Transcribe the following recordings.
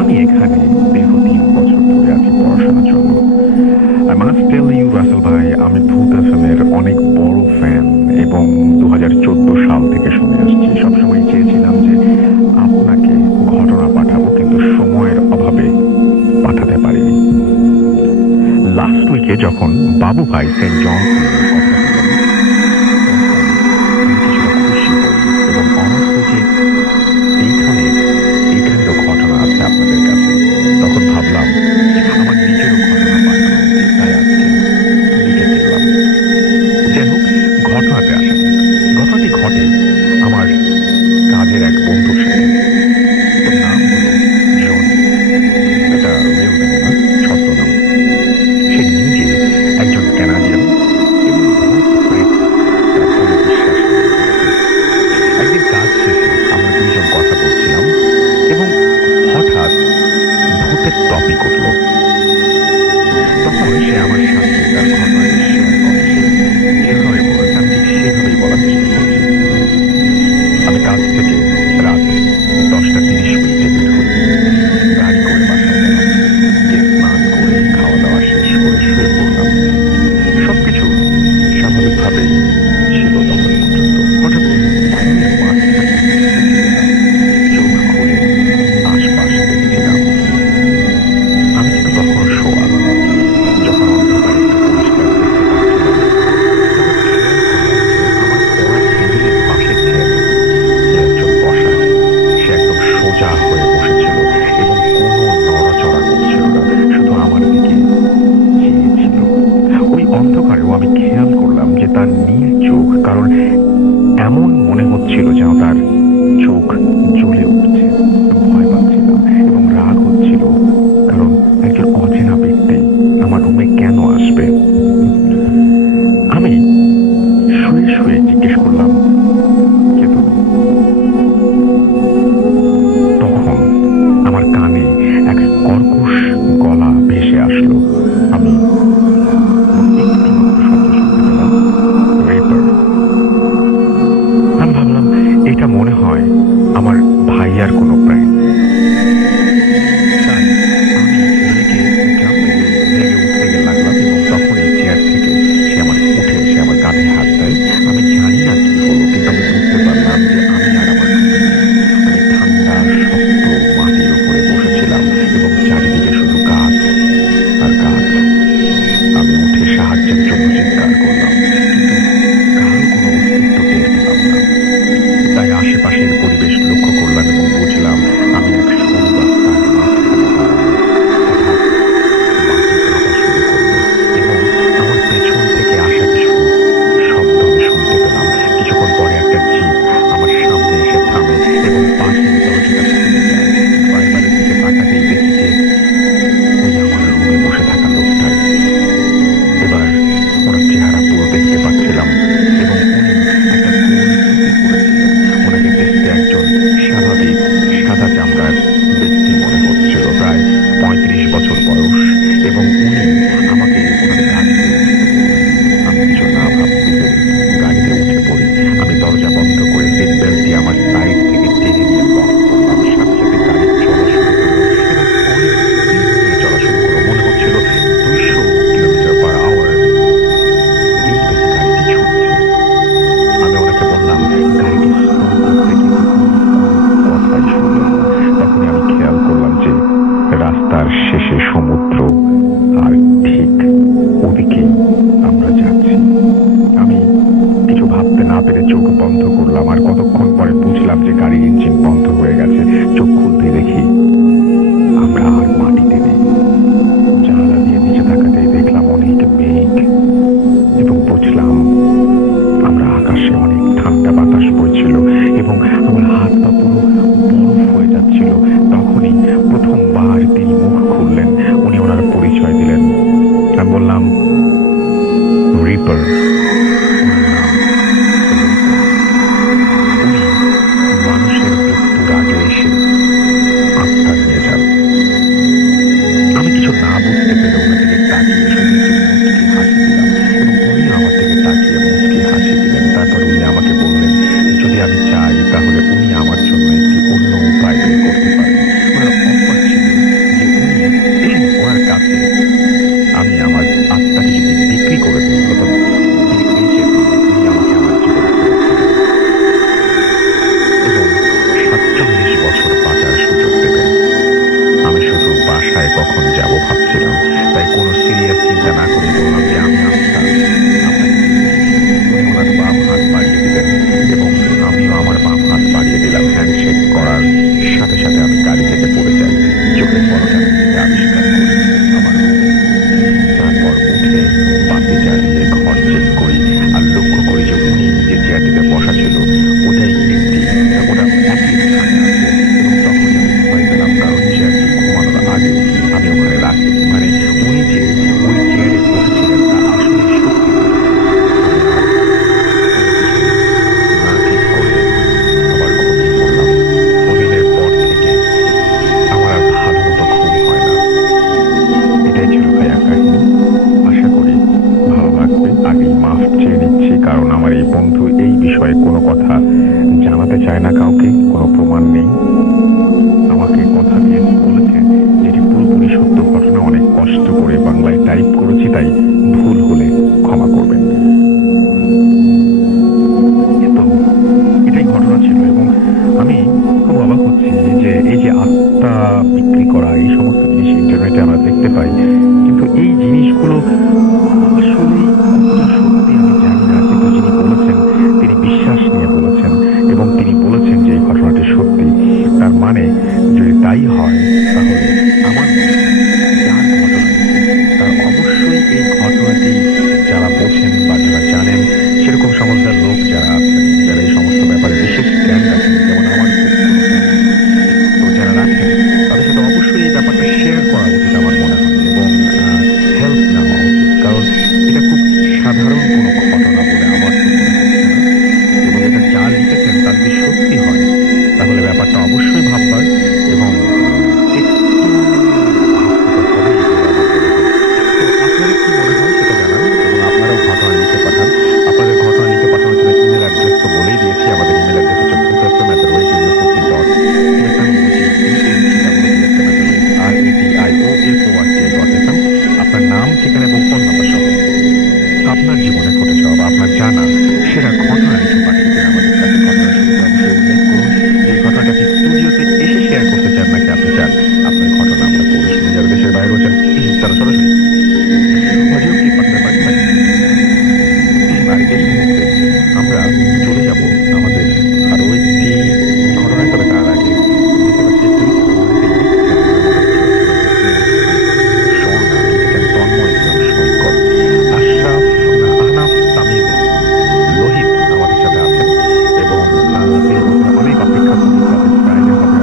আমি এখানে দীর্ঘ 3 বছর ধরে আছি পড়াশোনার জন্য। I must tell you Russell ভাই, আমি ভূত এফএমের অনেক বড় ফ্যান এবং 2014 সাল থেকে শুনে আসছি। সবসময় চেয়েছিলাম যে আপনাকে ঘটনা পাঠাবো, কিন্তু সময়ের অভাবে পাঠাতে পারিনি। লাস্ট উইকে যখন বাবু ভাই সেন্ট জন এবং অনার্স যে এইখানেরও ঘটনা আছে আপনাদের কাছে, তখন ভাবলাম আমার নিজেরও ঘটনা পাঠানো উচিত, তাই আজকে লিখে ফেললাম। যাই হোক, ঘটনাতে আসা যাক। ঘটনাটি ঘটে আমার কাজের এক বন্ধুর সাথে। তার নাম হলো জন। এটা রিয়েল নেম না, ছদ্মনাম। সে নিজে একজন ক্যানাডিয়ান এবং ভূত প্রেত তার কোনো বিশ্বাস নেই। একদিন কাজ শেষে আমরা দুইজন কথা বলছিলাম এবং হঠাৎ ভূতের টপিক উঠল। তখন সে আমার সাথে তার ঘটনাটি শেয়ার করে। সে যেভাবে বলেছে আমি ঠিক সেভাবেই বলার চেষ্টা করছি। আমি কাজ থেকে রাত 10:30 বের হই। গাড়ি করে বাসায় গেলাম। গিয়ে স্নান করে খাওয়া দাওয়া শেষ করে শুয়ে পড়লাম। সবকিছু স্বাভাবিকভাবেই ছিল তখন পর্যন্ত। হঠাৎ ঘুমের মাঝখানে চোখ খুলে আশপাশ দেখছিলাম। আমি কিন্তু তখন শোয়া। যখন অন্ধকারে একটু পরিষ্কার দেখতে পাচ্ছিলাম, তখন খেয়াল করলাম যে আমার পড়ার টেবিলের পাশের চেয়ারে একজন বসা। সে একদম সোজা হয়ে বসেছিল এবং কোনো নড়াচড়া করছিল না, শুধু আমার দিকে চেয়েছিল। ওই অন্ধকারেও আমি খেয়াল করলাম যে তার নীল চোখ, কারণ এমন মনে হচ্ছিল যেন তার চোখ জ্বলে উঠছে। ভয় পাচ্ছিলাম এবং রাগ হচ্ছিল, কারণ একজন অচেনা ব্যক্তি আমার রুমে কেন আসবে। আমি শুয়ে শুয়ে জিজ্ঞেস করলাম, কে তুমি? তখন আমার কানে এক কর্কশ গলা ভেসে আসলো। আমি একটিমাত্র শব্দ শুনতে পেলাম, রেপার। আমি ভাবলাম এটা মনে হয় আমার ভাইয়ার কোনো প্রাণ। তাই আমি রেগে উঠতে লাগলাম এবং তখনই চেয়ার থেকে সে আমার উঠে এসে আমার কাঁধে হাত দেয়। আমি জানি না কি হলো, কিন্তু আমি বুঝতে পারলাম যে আমি আর আমার আমি ঠান্ডা শক্ত মাটির উপরে বসেছিলাম এবং চারিদিকে শুধু গাছ আর গাছ। আমি উঠে সাহায্যের জন্য চিৎকার করলাম, কিন্তু কারো কোনো অস্তিত্ব টের পেলাম না। তাই আশেপাশের পরিবেশ লক্ষ্য করলাম এবং বুঝলাম আমি এক সরু রাস্তার মাঝখানে দাঁড়ানো। হঠাৎ মাটি কাঁপা শুরু করলো এবং আমার পেছন থেকে আসা কিছু শব্দ আমি শুনতে পেলাম। কিছুক্ষণ পরে একটা জিপ আমার সামনে এসে থামে এবং পাশের দরজাটা খুলে যায়। ড্রাইভারের দিকে তাকাতেই দেখি যে ওই আমার রুমে বসে থাকা লোকটাই। এবার ওনার চেহারা পুরো দেখতে পাচ্ছিলাম এবং উনি একটা গোল টুপি পরেছিলেন। ওনাকে দেখতে একজন স্বাভাবিক সাদা চামড়ার ব্যক্তি মনে হচ্ছিল, প্রায় 35 বছর বয়স, এবং উনি আমাকে ওনার গাড়িতে উঠতে বললেন। আমি কিছু না ভাবতে পেরে গাড়িতে উঠে পড়ি। আমি দরজা বন্ধ করে সিট বেল্ট দিয়ে আমার সাইড থেকে টেনে নিয়ে লক করলাম। সাথে সাথে গাড়ি চলা শুরু করলো এবং অনেক স্পিড নিয়ে চলা শুরু করলো। মনে হচ্ছিল 200 কিলোমিটার/আওয়ার এই বেগে গাড়িটি ছুটছে। আমি ওনাকে বললাম গাড়িটি স্লো করতে, কিন্তু কথাই শুনলেন না। তখনই আমি খেয়াল করলাম যে রাস্তার শেষে সমুদ্র, আর ঠিক ওদিকেই আমরা যাচ্ছি। আমি কিছু ভাবতে না পেরে চোখ বন্ধ করলাম, আর কতক্ষণ পরে বুঝলাম যে গাড়ির ইঞ্জিন বন্ধ হয়ে গেছে। চোখ খুলতে দেখি আমরা আর মাটিতে নেই। জানালা দিয়ে নিচে তাকাতেই দেখলাম অনেক মেঘ এবং বুঝলাম আমরা আকাশে। অনেক ঠান্ডা বাতাস বইছিল এবং আমার হাত পা পুরো বরফ হয়ে যাচ্ছিল। তখনই প্রথমবার তিনি মুখ খুললেন। উনি ওনার পরিচয় দিলেন। আমি বললাম, রিপার। উনি মানুষের মৃত্যুর আগে এসে হয় তাহলে আমার মনে হয় যার ঘটনা তার অবশ্যই এই ঘটনাটি যারা বোঝেন বা যারা জানেন সেরকম সমস্যার লোক যারা আছেন, যারা এই সমস্ত ব্যাপারে বিশেষ জ্ঞান রাখেন, যেমন আমার তো যারা রাখেন তাদের সাথে অবশ্যই এই ব্যাপারটা শেয়ার করা উচিত আমার মনে হয় এবং হেল্প নেওয়া উচিত, কারণ এটা খুব সাধারণ কোনো ঘটনা বলে আমার তো মনে হচ্ছে না। এবং এটা যা লিখেছেন তা যদি সত্যি হয় তাহলে ব্যাপারটা অবশ্যই ভাববার এবং একটু ভাবতে হবে। তো আপনাদের কি মনে হয় সেটা জানান এবং আপনারাও ঘটনা লিখে পাঠান। আপনাদের ঘটনা লিখে পাঠানোর জন্য ইমেল অ্যাড্রেস তো বলেই দিয়েছি। আমাদের ইমেল অ্যাড্রেস হচ্ছে bhutfm@radio.radio.fm। আপনার নাম, ঠিকানা এবং ফোন নাম্বার সহ আপনার জীবনে ঘটে যাওয়া বা আপনার জানা সেরা ঘটনা লিখে পাঠিয়ে দিন আমাদের কাছে। ঘটনা শুরুতে অবশ্যই উল্লেখ করুন যে ঘটনাটা আপনি স্টুডিওতে এসে শেয়ার করতে চান নাকি আপনি চান আপনার ঘটনা আমরা পড়ে শুনি। যারা দেশের বাইরে আছেন তারা সরাসরি অডিও ক্লিপ পাঠাতে পারেন। আর এই মুহূর্তে আমরা চলে যাব আমাদের আরো একটি ঘটনায়, তবে তার আগে দেখতে পাচ্ছি তন্ময় সৈকত, আশরাফ আহনাফ তামিম লোহিত আমাদের সাথে আছেন এবং অনেক অপেক্ষা করি তাদের ফ্রাইডে হবে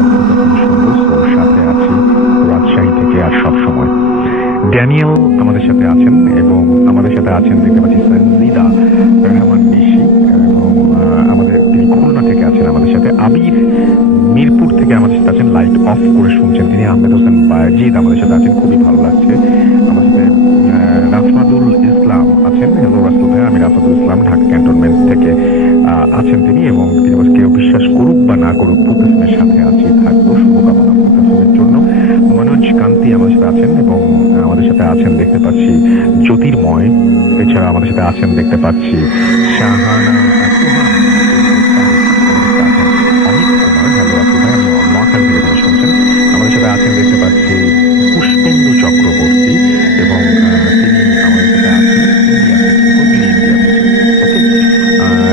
সুন্দর সাথে আছি রাজশাহী থেকে আর সব সময় ড্যানিয়েল আমাদের সাথে আছেন এবং আমাদের সাথে আছেন দেখতে পাচ্ছি সঞ্জিদা রহমান নিশি এবং আমাদের তিনি খুলনা থেকে আছেন আমাদের সাথে। আবির মিরপুর থেকে আমাদের সাথে আছেন, লাইট অফ করে শুনছেন তিনি। আহমেদ হোসেন বাজিদ আমাদের সাথে আছেন, খুবই ভালো লাগছে। আমাদের সাথে রাফাদুল ইসলাম আছেন। হ্যালো রাসুল ভাই, আমি রাফাদুল ইসলাম, ঢাকা ক্যান্টনমেন্ট থেকে আছেন তিনি এবং তিনি কেউ বিশ্বাস করুক বা না করুক ভূতফিল্মের সাথে আছি, থাকবো। শুভকামনা ভূতফিল্মের জন্য। মনোজ কান্তি আমাদের সাথে আছেন এবং আমাদের সাথে আছেন দেখতে পাচ্ছি জ্যোতির্ময়। এছাড়া আমাদের সাথে আছেন দেখতে পাচ্ছি শাহানা অমিত কুমার। হ্যালো রাসুল ভাই, আমি নোয়াখালী থেকে তিনি শুনছেন। আমাদের সাথে আছেন দেখতে পাচ্ছি পুষ্পেন্দু চক্রবর্তী এবং তিনি আমাদের সাথে আছেন ইন্ডিয়া থেকে। ওকে,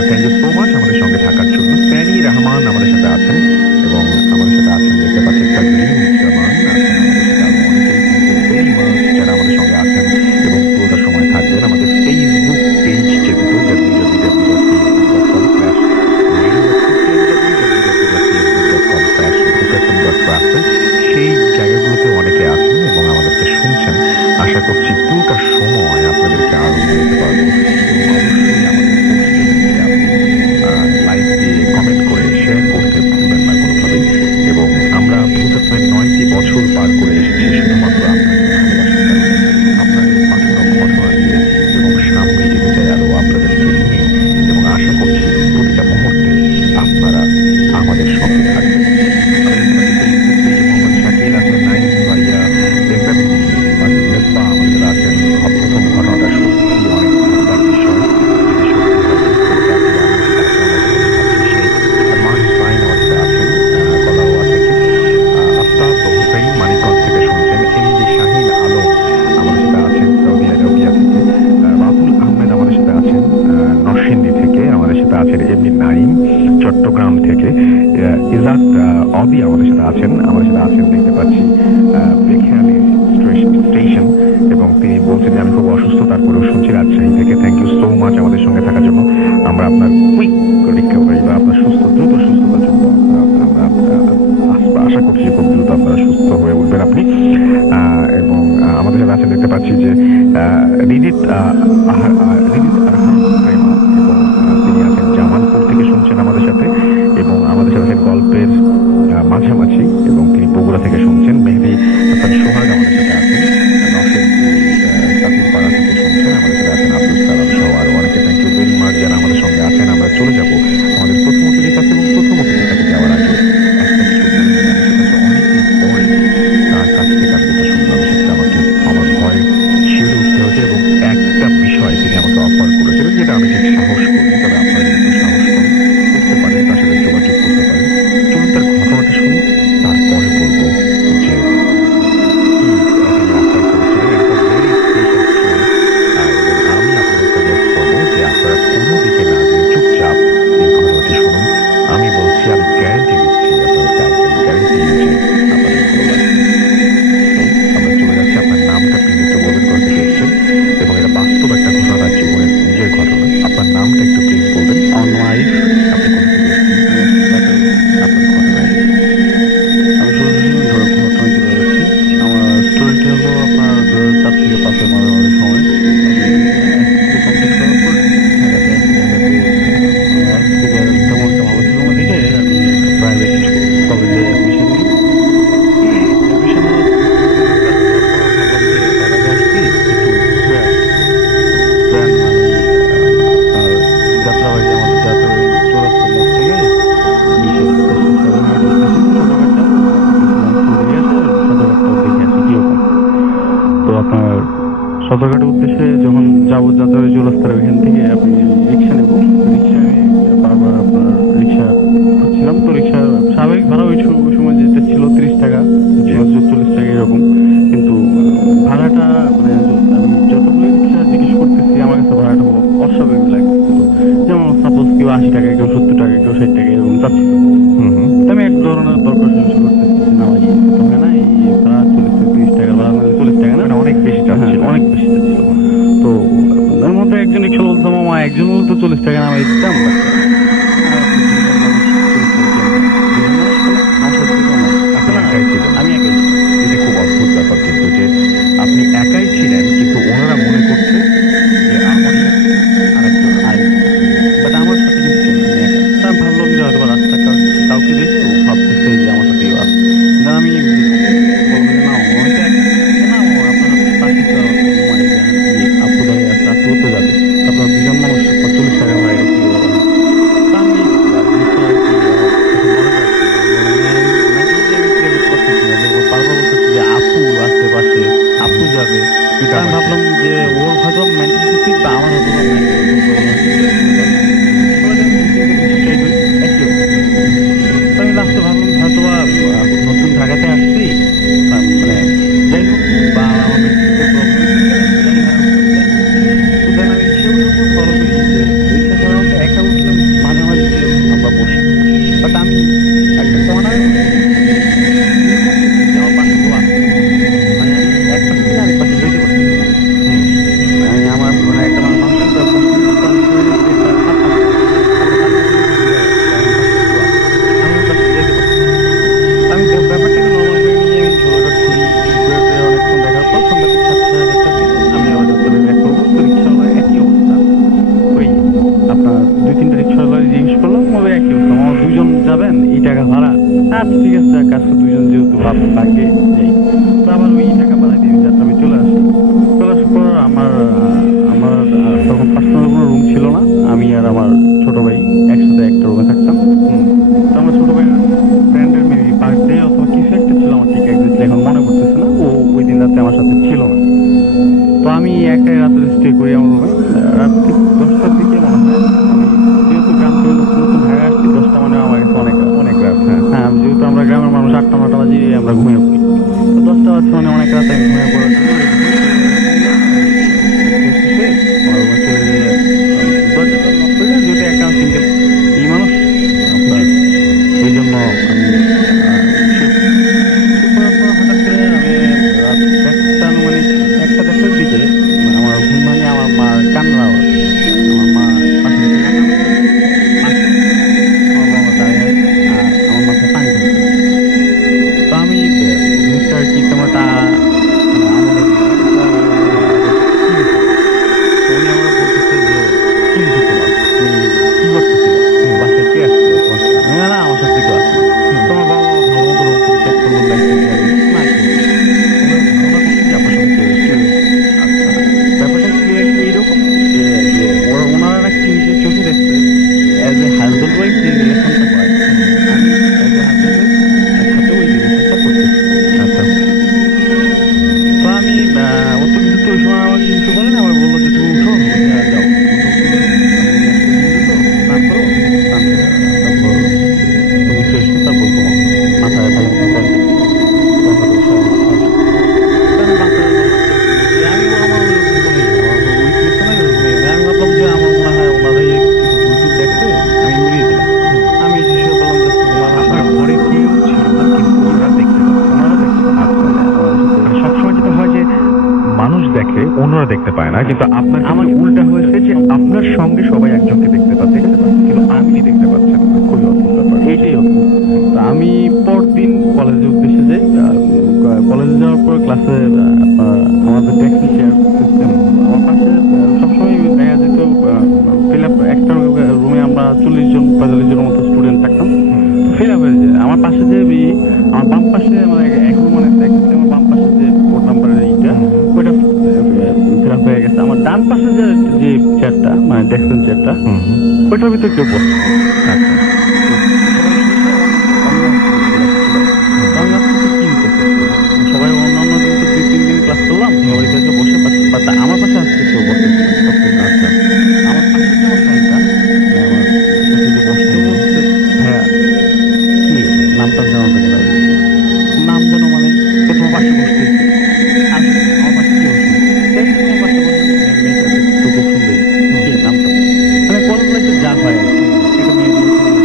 থ্যাংক ইউ সো মাচ আমাদের সঙ্গে থাকার জন্য। স্যানি রহমান আমাদের সাথে আছেন এবং আমাদের সাথে আছেন দেখতে পাচ্ছি তাজরিন জামান আছেন আমাদের সাথে। আরো অনেকেই থ্যাংক ইউ ভেরি মাচ যারা আমাদের সঙ্গে আছেন এবং পুরোটা সময় থাকবেন। আমাদের ফেসবুক পেজ যেহেতু সেই জায়গাগুলোতে অনেকে আছেন এবং আমাদেরকে শুনছেন। আশা করছি পুরোটা সময় আপনাদেরকে আনন্দ দিতে পারবো এবং অবশ্যই আমাদের লাইক দিয়ে কমেন্ট করে শেয়ার করতে ভুলবেন না কোনোভাবেই। এবং আমরা ভূতফিল্মের 9টি বছর পার করে এসেছি শুধুমাত্র আপনাদের ভালোবাসার, আপনাদের পাঠানো ঘটনা দিয়ে এবং সামনে যেতে চাই আরো আপনাদেরকে নিয়ে এবং আশা করছি প্রতিটা মুহূর্তে আপনারা আমাদের সঙ্গে থাকবেন। মোহাম্মদ শাকিল আছেন, নাইম ভাইয়া দেখবেন, মেসবা আমাদের আছেন। প্রথম ঘটনাটা সত্যি অনেক ভাববার বিষয়, যদি সত্যি আছেন কলাওয়া থেকে। আফতাব হোসেন মানিকগঞ্জ থেকে শুনছেন। এমডি শাহিন আলম আমাদের সাথে আছেন সৌদি আরবিয়া থেকে। রাহুল আহমেদ আমাদের সাথে আছেন নরসিংদী থেকে। আমাদের সাথে আছেন এমডি নাইম চট্টগ্রাম থেকে। ইজাদ অবি আমাদের সাথে আছেন। আমাদের সাথে আছেন দেখতে পাচ্ছি বেখিয়ালি স্টেশন এবং তিনি বলছেন যে আমি খুব অসুস্থ, তারপরেও শুনছি রাজশাহী থেকে। থ্যাংক ইউ সো মাচ আমাদের সঙ্গে থাকার জন্য। আমরা আপনার কুইক রিকভারি বা আপনার দ্রুত সুস্থতার জন্য আমরা আশা করছি খুব দ্রুত আপনারা সুস্থ হয়ে উঠবেন আপনি। এবং আমাদের সাথে আছেন দেখতে পাচ্ছি যে রিদিত আরহাম প্রেমা এবং তিনি আছেন জামালপুর থেকে শুনছেন আমাদের সাথে এবং আমাদের সাথে আছেন গল্পের মাঝামাঝি এবং তিনি বগুড়া থেকে শুনছেন। মেহেদি হাসান সোহাগ আমাদের সাথে আছেন সাথীপাড়া থেকে শুনছেন। আমাদের সাথে আছেন আব্দুল সালাম সহ আরো অনেকে। থ্যাংক ইউ ভেরি মাচ যারা আমাদের সঙ্গে আছেন। আমরা চলে যাব আমাদের প্রথম অতিথির কাছে এবং প্রথম অতিথির কাছে যাওয়ার আগে অনেক ইম্পর্টেন্ট তার কাছ থেকে আমি যেটা শুনলাম সেটা আমাকে আমার ভয় শিউরে উঠতে হয়েছে এবং একটা বিষয় তিনি সদরঘাটের উদ্দেশ্যে যখন যাবো যাত্রাবাড়ি চৌরাস্তার ওইখান থেকে আপনি রিক্সা নেব। রিক্সা আমি বারবার আপনার রিক্সা খুঁজছিলাম, তো রিক্সা স্বাভাবিক ভাড়া ওই সময় যেটা ছিল 30 টাকা 40 টাকা এরকম, কিন্তু ভাড়াটা মানে আমি যতগুলো রিক্সা জিজ্ঞেস করতেছি আমার কাছে ভাড়াটা অস্বাভাবিক লাগছিল। যেমন সাপোজ কেউ 80 টাকা, কেউ 70 টাকা, কেউ 60 টাকা এরকম চাচ্ছিল। আমি এক ধরনের দরকার করতেছি না ভাই, তবে না এই ভাড়া 30 টাকা ভাড়া মানে 40 টাকা না, অনেক বেশি চাচ্ছিল, অনেক বেশি চাচ্ছিল। তো তার মধ্যে একজন রিক্সা বলতো মামা একজন বলতো 40 টাকা নামাই দিতাম। আমি একাই, এটা খুব অদ্ভুত ব্যাপার কিন্তু যে আপনি একাই ছিলেন কিন্তু ওনারা মনে করছে যে আমারই আরেকজন, বাট আমার সাথে কিন্তু কেউ নেই, একা। তা আমি ভাবলাম যে হয়তো রাস্তা কাউকে দেখে ও ভাবতেছে যে আমার সাথে কেউ আছে। না আমি বললাম না ওইটা না, আপনার পাশে তো মানে আপু দাঁড়িয়ে আছে, আপু তো যাবে, তারপর দুজন মানুষ 40 টাকা ভাড়া কি বলবো। তা আমি আপু আসতে পাশে, আপু যাবে, আমি ভাবলাম যে ওর হয়তো মেন্টালিটি ঠিক বা আমার হয়তো আমি লাস্টে ভাবলাম হয়তো নতুন ঢাকাতে আসছি, মানে যাই হোক বা আমার একা উঠলাম মাঝামাঝি আমরা বসি। বাট আমি একটা কর্নার আমার পাশে মানে আমি এক পাশ থেকে আরেক পাশে যেতে পারছি। আমার মানে একটা আমি ব্যাপারটাকে নর্মাল করে নিয়ে আমি ছোটখাট করি, অনেকক্ষণ দেখার পর সন্ধ্যা 7:30 আমি আমার ব্যাক করবো। তো রিক্সাওয়ালা একই অবস্থা, ওই আপনার 2-3টা রিক্সাওয়ালা জিজ্ঞেস করলাম, ওদের একই অবস্থা, আমার 2জন যাবেন এই টাকা ভাড়া, আচ্ছা ঠিক আছে কাজকে 2জন যেহেতু লাগে যাই। তো আবার ওই টাকা ভাড়া দিয়ে আমি চলে আসি। চলে আসার পর আমার তখন পার্সোনাল কোনো রুম ছিল না, আমি আর আমার ছোট ভাই একসাথে একটা রুমে থাকতাম। তো আমার ছোট ভাই ফ্রেন্ডের মেবি বার্থডে অথবা কিছু একটা ছিল, আমার ঠিক এক্সাক্টলি এখন মনে করতেছে না, ও ওই দিন রাতে আমার সাথে ছিল না। তো আমি একাই রাতে স্টে করি আমার রুমে। রাত 10টার দিকে মনে হয়, আমি যেহেতু গ্রাম থেকে নতুন ঢাকা আসছি, 10টা মানে আমার কাছে অনেক রাত। হ্যাঁ যেহেতু আমরা গ্রামের মানুষ 8টা-9টা বাজে আমরা ঘুমিয়ে পড়ি, তো 10টা বাজছে মানে অনেক রাতে আমি ঘুমিয়ে পড়ার জন্য যেহেতু একা সিঙ্গেল এই মানুষ ওই জন্য আমি হঠাৎ করে আমি রাত 1:30 দিকে আমার ঘুম ভাঙে আমার মার কান্নার আওয়াজ। আমার মা পাশে আমার বাবা দাঁড়িয়ে আমার মাথায় পানি ঢালছে। তো আমি জিনিসটা আর কি তেমনটা উনি আমার বলতেছে যে কি হয়েছে তোমার, তুমি কি করতেছিলে, বাসায় কে আসছে তোমার সাথে? না আমার সাথে কেউ আসছে। তোমার বাবা ভালো মতো রোগ চেক করবো ব্যাপারটা এইরকম যে ওনারা নাকি নিজের চোখে দেখছে অ্যাজ এ হাজব্যান্ড ওয়াইফ যে রিলেশনটা হয়, আমি অ্যাজ এ হাজব্যান্ড সাথে ওই রিলেশনটা করতেছি। আচ্ছা, তো আমি অত কিন্তু ওই সময় আমাকে কিছু বলে না, আমার বললো যে তুমি উঠো যাও, স্নান করো, তারপর তুমি ফ্রেশ হো, তারপর তোমার মাথায় ভালো মতো তেল দিচ্ছি। আমি ভাবলাম যে আমার মনে হয় ওনারাই ইউটিউব দেখছে, আমি উড়িয়ে দিলাম। আমি এসে বললাম যে আপনার ঘরে কেউ ছিল না কিন্তু ওরা দেখতে পাচ্ছে। সবসময় যেটা হয় যে মানুষ দেখে অন্যরা দেখতে পায় না, কিন্তু আপনার আমার উল্টা হয়েছে যে আপনার সঙ্গে সবাই একজনকে দেখতে পাচ্ছে কিন্তু আপনি দেখতে পাচ্ছেন না। খুবই অদ্ভুত ব্যাপার, এইটাই অদ্ভুত। আমি পরদিন কলেজের উদ্দেশ্যে যাই। কলেজে যাওয়ার পর ক্লাসে আমাদের ডেস্ক চেয়ার সিস্টেম আমার পাশে সবসময় দেখা যেত ফিল আপ। একটা রুমে আমরা 40-45 জনের মতো স্টুডেন্ট থাকতাম, ফিল আপ হয়ে যায়। আমার পাশে যে আমার বাম পাশে মানে এখন মানে আমার বাম পাশে যে বোর্ড নাম্বারের এইটা ওইটা ফিল আপ হয়ে গেছে। আমার ডান পাশে যে চেয়ারটা মানে ডেস্ক চেয়ারটা ওইটার ভিতরে কেউ বসছে। সবাই অন্যান্য দিন তো 2-3 দিন ক্লাস করলাম, সবাই বসে, বাট আমার পাশে বসতেছি। আমি আমার পাশে কি বসে? দেখি তোমার পাশে বসে মেয়েটা দেখতে খুব সুন্দর। কি নামটা? মানে কলেজ লাইফে যা হয় আর কি। একটা মেয়ে বলছে, আমি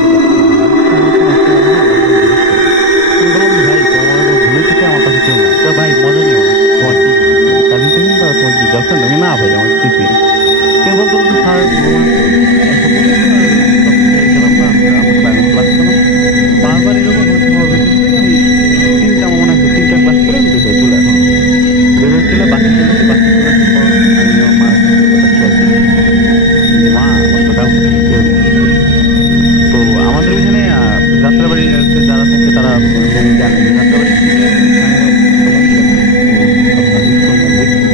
বললাম, ভাই তোমার ভুলে থেকে আমার পাশে কেউ না। তো ভাই মজা নিও না। তোমার কি কাজিন টাজিন বা তোমার কি গার্লফ্রেন্ড? আমি না ভাই আমার কিছুই না। কেউ বলতো স্যার বারবার এরকম আমি তিনটা মনে হয় 3টা ক্লাস করে আমি বের হয়ে চলে আসলাম। বের হয়ে চলে বাসে চলে আসি। বাসে চলে আসার পর আমি আমার মার শেয়ার করি যে মা আমার তো ডাউট। তো আমাদের ওইখানে যাত্রাবাড়ি যারা থাকে তারা জানে যে যাত্রাবাড়ি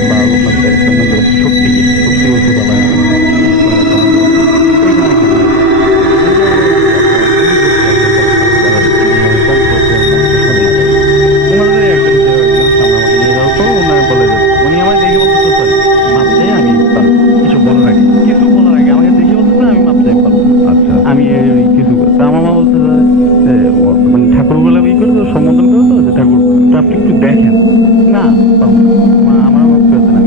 বা লোকনাথের একটা মন্দির আছে, শক্তি ওষুধ ঠাকুরগুলো ই করে তো সম্বোধন করে তো যে ঠাকুরটা আপনি একটু দেখেন না, আমার মাপ করে দেন।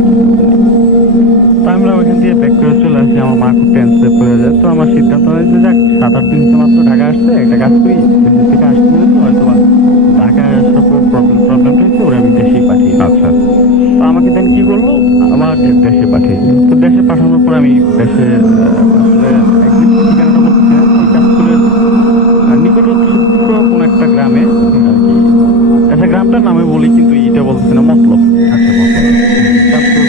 তো আমরা ওইখান থেকে ব্যাক করে চলে আসি। আমার মা খুব টেন্সে পড়ে যায়। তো আমার সিদ্ধান্ত হয়েছে যাক 7-8 দিন মাত্র ঢাকা আসছে, একটা কাজ করি থেকে আসতে হবে তো হয়তো ঢাকায় আসার পর প্রবলেমটা হয়েছে ওরা আমি দেশেই পাঠিয়ে। আচ্ছা। তো আমাকে দেন কি করলো, আবার দেশে পাঠিয়ে দিল। তো দেশে পাঠানোর পর আমি দেশে আসলে ঠিকানাটা বলতেছি না, চাঁদপুরের নিকটস্থ কোন একটা গ্রামে আর কি। আচ্ছা গ্রামটার নামে বলি কিন্তু এটা বলতেছি না, মতলব। আচ্ছা চাঁদপুর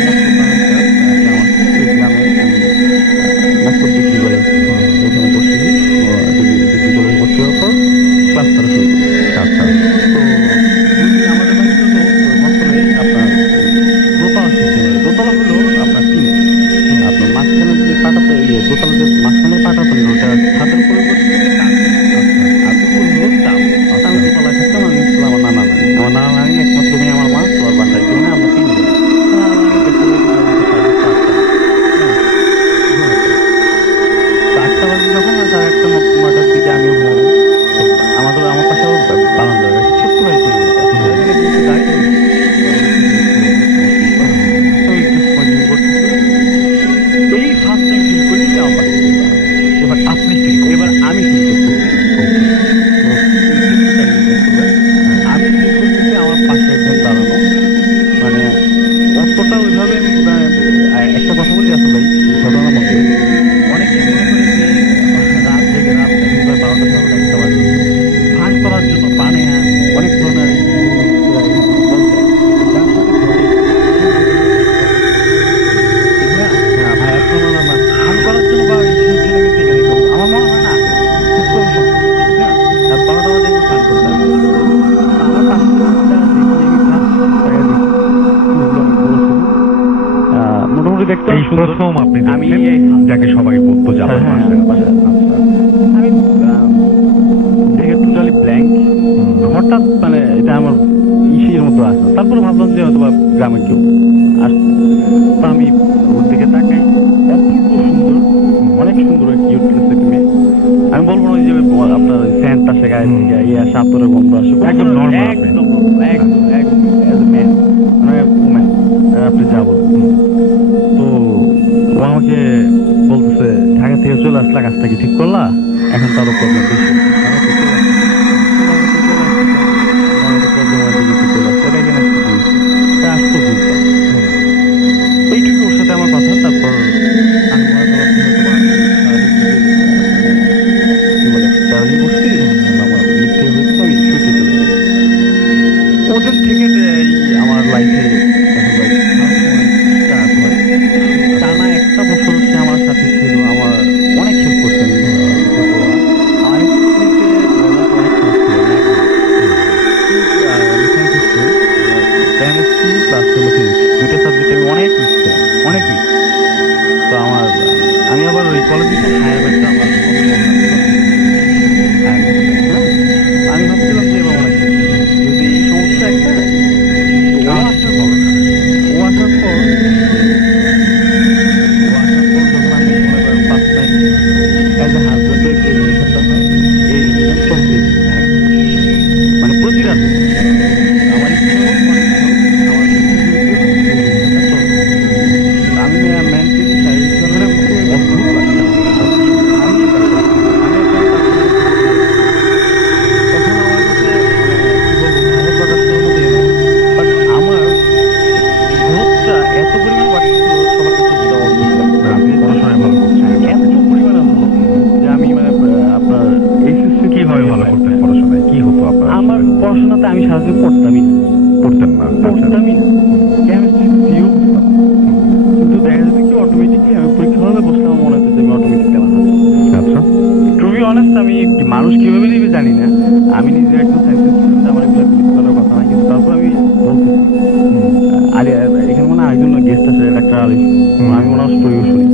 গ্রামে ল্যাপটপ বিক্রি করে ওখানে বসে বিক্রি করে বসে হওয়ার পর ক্লাস করা শুরু করি। আচ্ছা। তো আমাদের বাড়ি হলো মতলবে আপনার দোতলা সিস্টেমের। দোতলা হলো আপনার টিনের। আপনার মাঝখানে যে পাটাতো দোতলা যে মাঝখানে পাটাতো ওটা ছাদের উপরে বসে আর উপর হলো চাপ। আমি দোতলায় থাকতাম, আমি ছিল আমার নানা নানি। আমার নানা নানি একমাত্র মেয়ে আমার মা, তো আর বাসায় কেউ না, আমরা 3 জন। যখন 9টার দিকে আমিও ঘুমাবো। আমার পাশেও বারান্দা ছোট্ট ভাই এই ফার্স্ট টাইম ফিল করি যে আমার পাশে। এবার আপনি ফিল, এবার আমি ফিল করছি, আমি ফিল করতেছি আমার পাশে একজন দাঁড়ানো। মানে অতটা ওইভাবে আমি একটা কথা বলি আসলে ভাই ঘটনার মধ্যে অনেক রাত থেকে রাত 12টা 1টা বাজে ফান করার জন্য পানে অনেক ধরনের ফান করার জন্য বা ইস্যুর জন্য কিন্তু এখানে আমার মনে হয় না খুব কম সময়, ঠিক না? রাত 12টা বাজে আমি ফান করতাম। আমার পাশে মোটামুটি দেখতে প্রথম আপনি আমি যাকে সবাই বলতো যাবো। আমি দেখে টোটালি ব্ল্যাঙ্ক। হঠাৎ মানে এটা আমার ইসের মতো আসলো। তারপরে ভাবলাম যে হয়তো গ্রামে কেউ আসছে। তো আমি ওর দিকে তাকাই, অপূর্ব সুন্দর, অনেক সুন্দর কিউট একটা মেয়ে। আমি বলবো না যে আপনার স্যান্ট আসে গায়ে থেকে ইয়ে আসে, আতরের গন্ধ আসে, একদম নর্মাল, একদম আপনি যা বলবেন। তো ও আমাকে বলতেছে ঢাকা থেকে চলে আসলা, কাজটা কি ঠিক করলা? এখন তারও প্রবলেম বেশি। এইটুকু ওর সাথে আমার কথা। তারপর ওদের থেকে আমার লাইফে টানা একটা বছর সে আমার সাথে ছিল, আমার অনেক হেল্প করছে। কেমিস্ট্রি প্লাস দুইটা সাবজেক্টে আমি অনেক মিশছি, অনেক মিশ। তো আমি আবার ওই কলেজে হায়ার ব্যাগটা আমার আমি ভাবছিলাম যে এবার অনেক যদি এই সমস্যা একটা মানুষ কিভাবে নিবে জানি না, আমি নিজে একজন সায়েন্স স্টুডেন্ট, আমার এগুলো বিলিভ করার কথা না, কিন্তু তারপর আমি বলতেছি। আরে এখানে মনে হয় একজন গেস্ট আছে, ডাক্তার আলী, আমি ওনার স্টোরিও শুনি,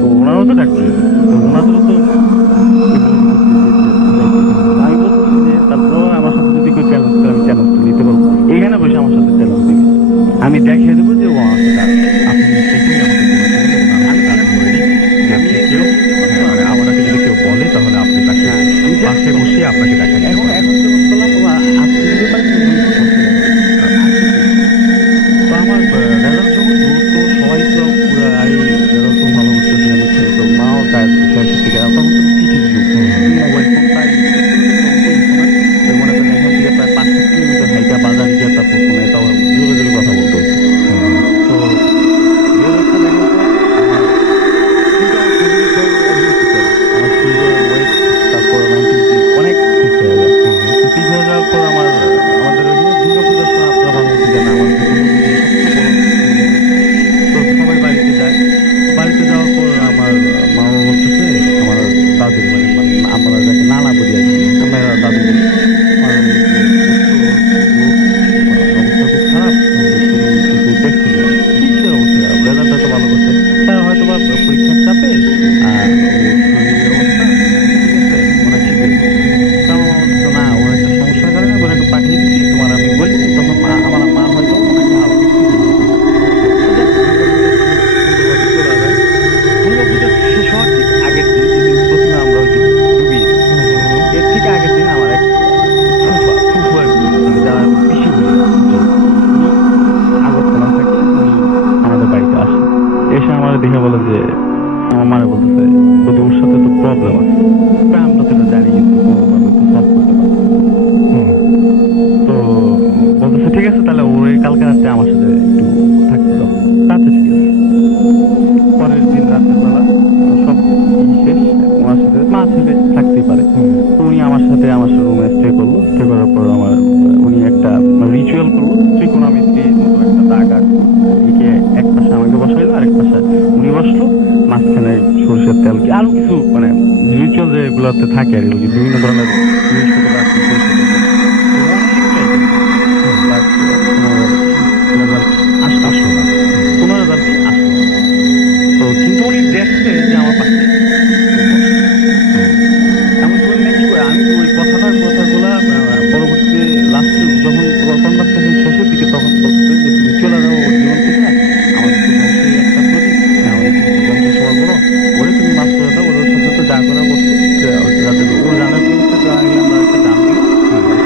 তো ওনারও তো ডাক্তার, তো ওনাদেরও তো আমি বলতেছি যে তারপর আমার সাথে যদি কেউ চ্যালেঞ্জ করে আমি চ্যালেঞ্জ নিতে পারবো, এখানে বসে আমার সাথে চ্যালেঞ্জ দিবে, আমি দেখিয়ে দেবো যে ও আমার সাথে আছে। আপনি সেটাই আমাকে বলেছিলেন এবং আমি কাজ করি যে মানে আমাকে যদি কেউ বলে তাহলে আপনি তাকে পাশে বসিয়ে আপনাকে দেখান। এখন যেমন বললাম আপনি দিতে পারেন, তো আমার রেজাল্ট যখন তো সবাই তো পুরো রেজাল্ট তো ভালো করতেছে, আমি তো মাও তার শেষের থেকে তখন তো চিঠির যুগ, মোবাইল ফোন তাই মনে করেন এখান থেকে প্রায় 5-7 কিলোমিটার হাইটা বাজারে গিয়ে তারপর ফোনে তাও জোরে জোরে কথা বলতে হতো। তো এই অবস্থা দেখার পর আমার শরীরের ওয়েট তারপর অনেক ঠিক হয়ে যায়। তো ঠিক হয়ে যাওয়ার পর আমাদের ওইখানে দুর্গাপূজার সময় আপনারা ভালো মতো জানেন, আমাদের তো সবাই বাড়িতে যায়। বাড়িতে যাওয়ার পর আমার মা বাবা বলতেছে, আমার দাদুর মানে আমরা যাকে নানা বলি আর কি, আমরা দাদু বলি, আমার অবস্থা খুব খারাপ, কিন্তু দেখছিল কিসের অবস্থা খারাপ, রেজাল্টটা তো ভালো করছে, তারা হয়তো বা পরীক্ষার চাপে শরীরের অবস্থা ঠিক আছে মনে ঠিক হয়েছে। তো না, ওর একটা সমস্যার কারণে ওনাকে পাঠিয়ে দিচ্ছি, তোমার আমি বলি, তখন আমার মা হয়তো ওনাকে হালকা দুর্গাপূজা শেষ হওয়ার ঠিক আগের দিন, যেদিন প্রথমে আমরা ওই দিন ডুবিয়ে দিই, এর ঠিক আগের দিন আমার এক ফুফু আর কি, মানে যারা পিসি বলি আগরতলা থাকে, উনি আমাদের বাড়িতে আসে, এসে আমার দেখে বলে যে আমার মারে বলতেছে যদি ওর সাথে তো প্রবলেম আছে, আমরা তো এটা জানি কিন্তু কোনোভাবে তো সলভ করতে পারবো। তো বলতেছে ঠিক আছে তাহলে ওর কালকে রাতে আমার সাথে একটু থাকতে দাও। আচ্ছা ঠিক আছে। পরের দিন রাতের বেলা সব শেষ, ওনার সাথে মা ছেলে থাকতেই পারে, তো উনি আমার সাথে আমার রুমে স্টে করলো। স্টে করার পর উনি একটা রিচুয়াল করলো, ত্রিকোণমিতির মতো একটা দাগ আঁকলো, একে এক পাশে আমাকে বসাইলো, আরেক পাশে উনি বসলো, মাঝখানে সরষের তেল কি আরো কিছু মানে রিচুয়াল যেগুলোতে থাকে আর কি, বিভিন্ন ধরনের জিনিসপত্র রাখছে, সরষের তেল আসলো না, কোনো রেজাল্ট আসলো না। তো কিন্তু উনি দেখছে যে আমার পাশে এমন করলে কি করে, আমি ওই কথাগুলা পরবর্তীতে লাস্টে যখন কনভারসেশন শেষের দিকে তখন বলতে যে তুমি চলে যাও ওর জীবন থেকে, আমার বংশের একটা প্রতীক, আমাদের বংশের সবার বড়, ওরে তুমি মাফ করে দাও, ওর সাথে তো যা করা করছে যাতে ও জানার কিন্তু আমরা একটা জান দিই,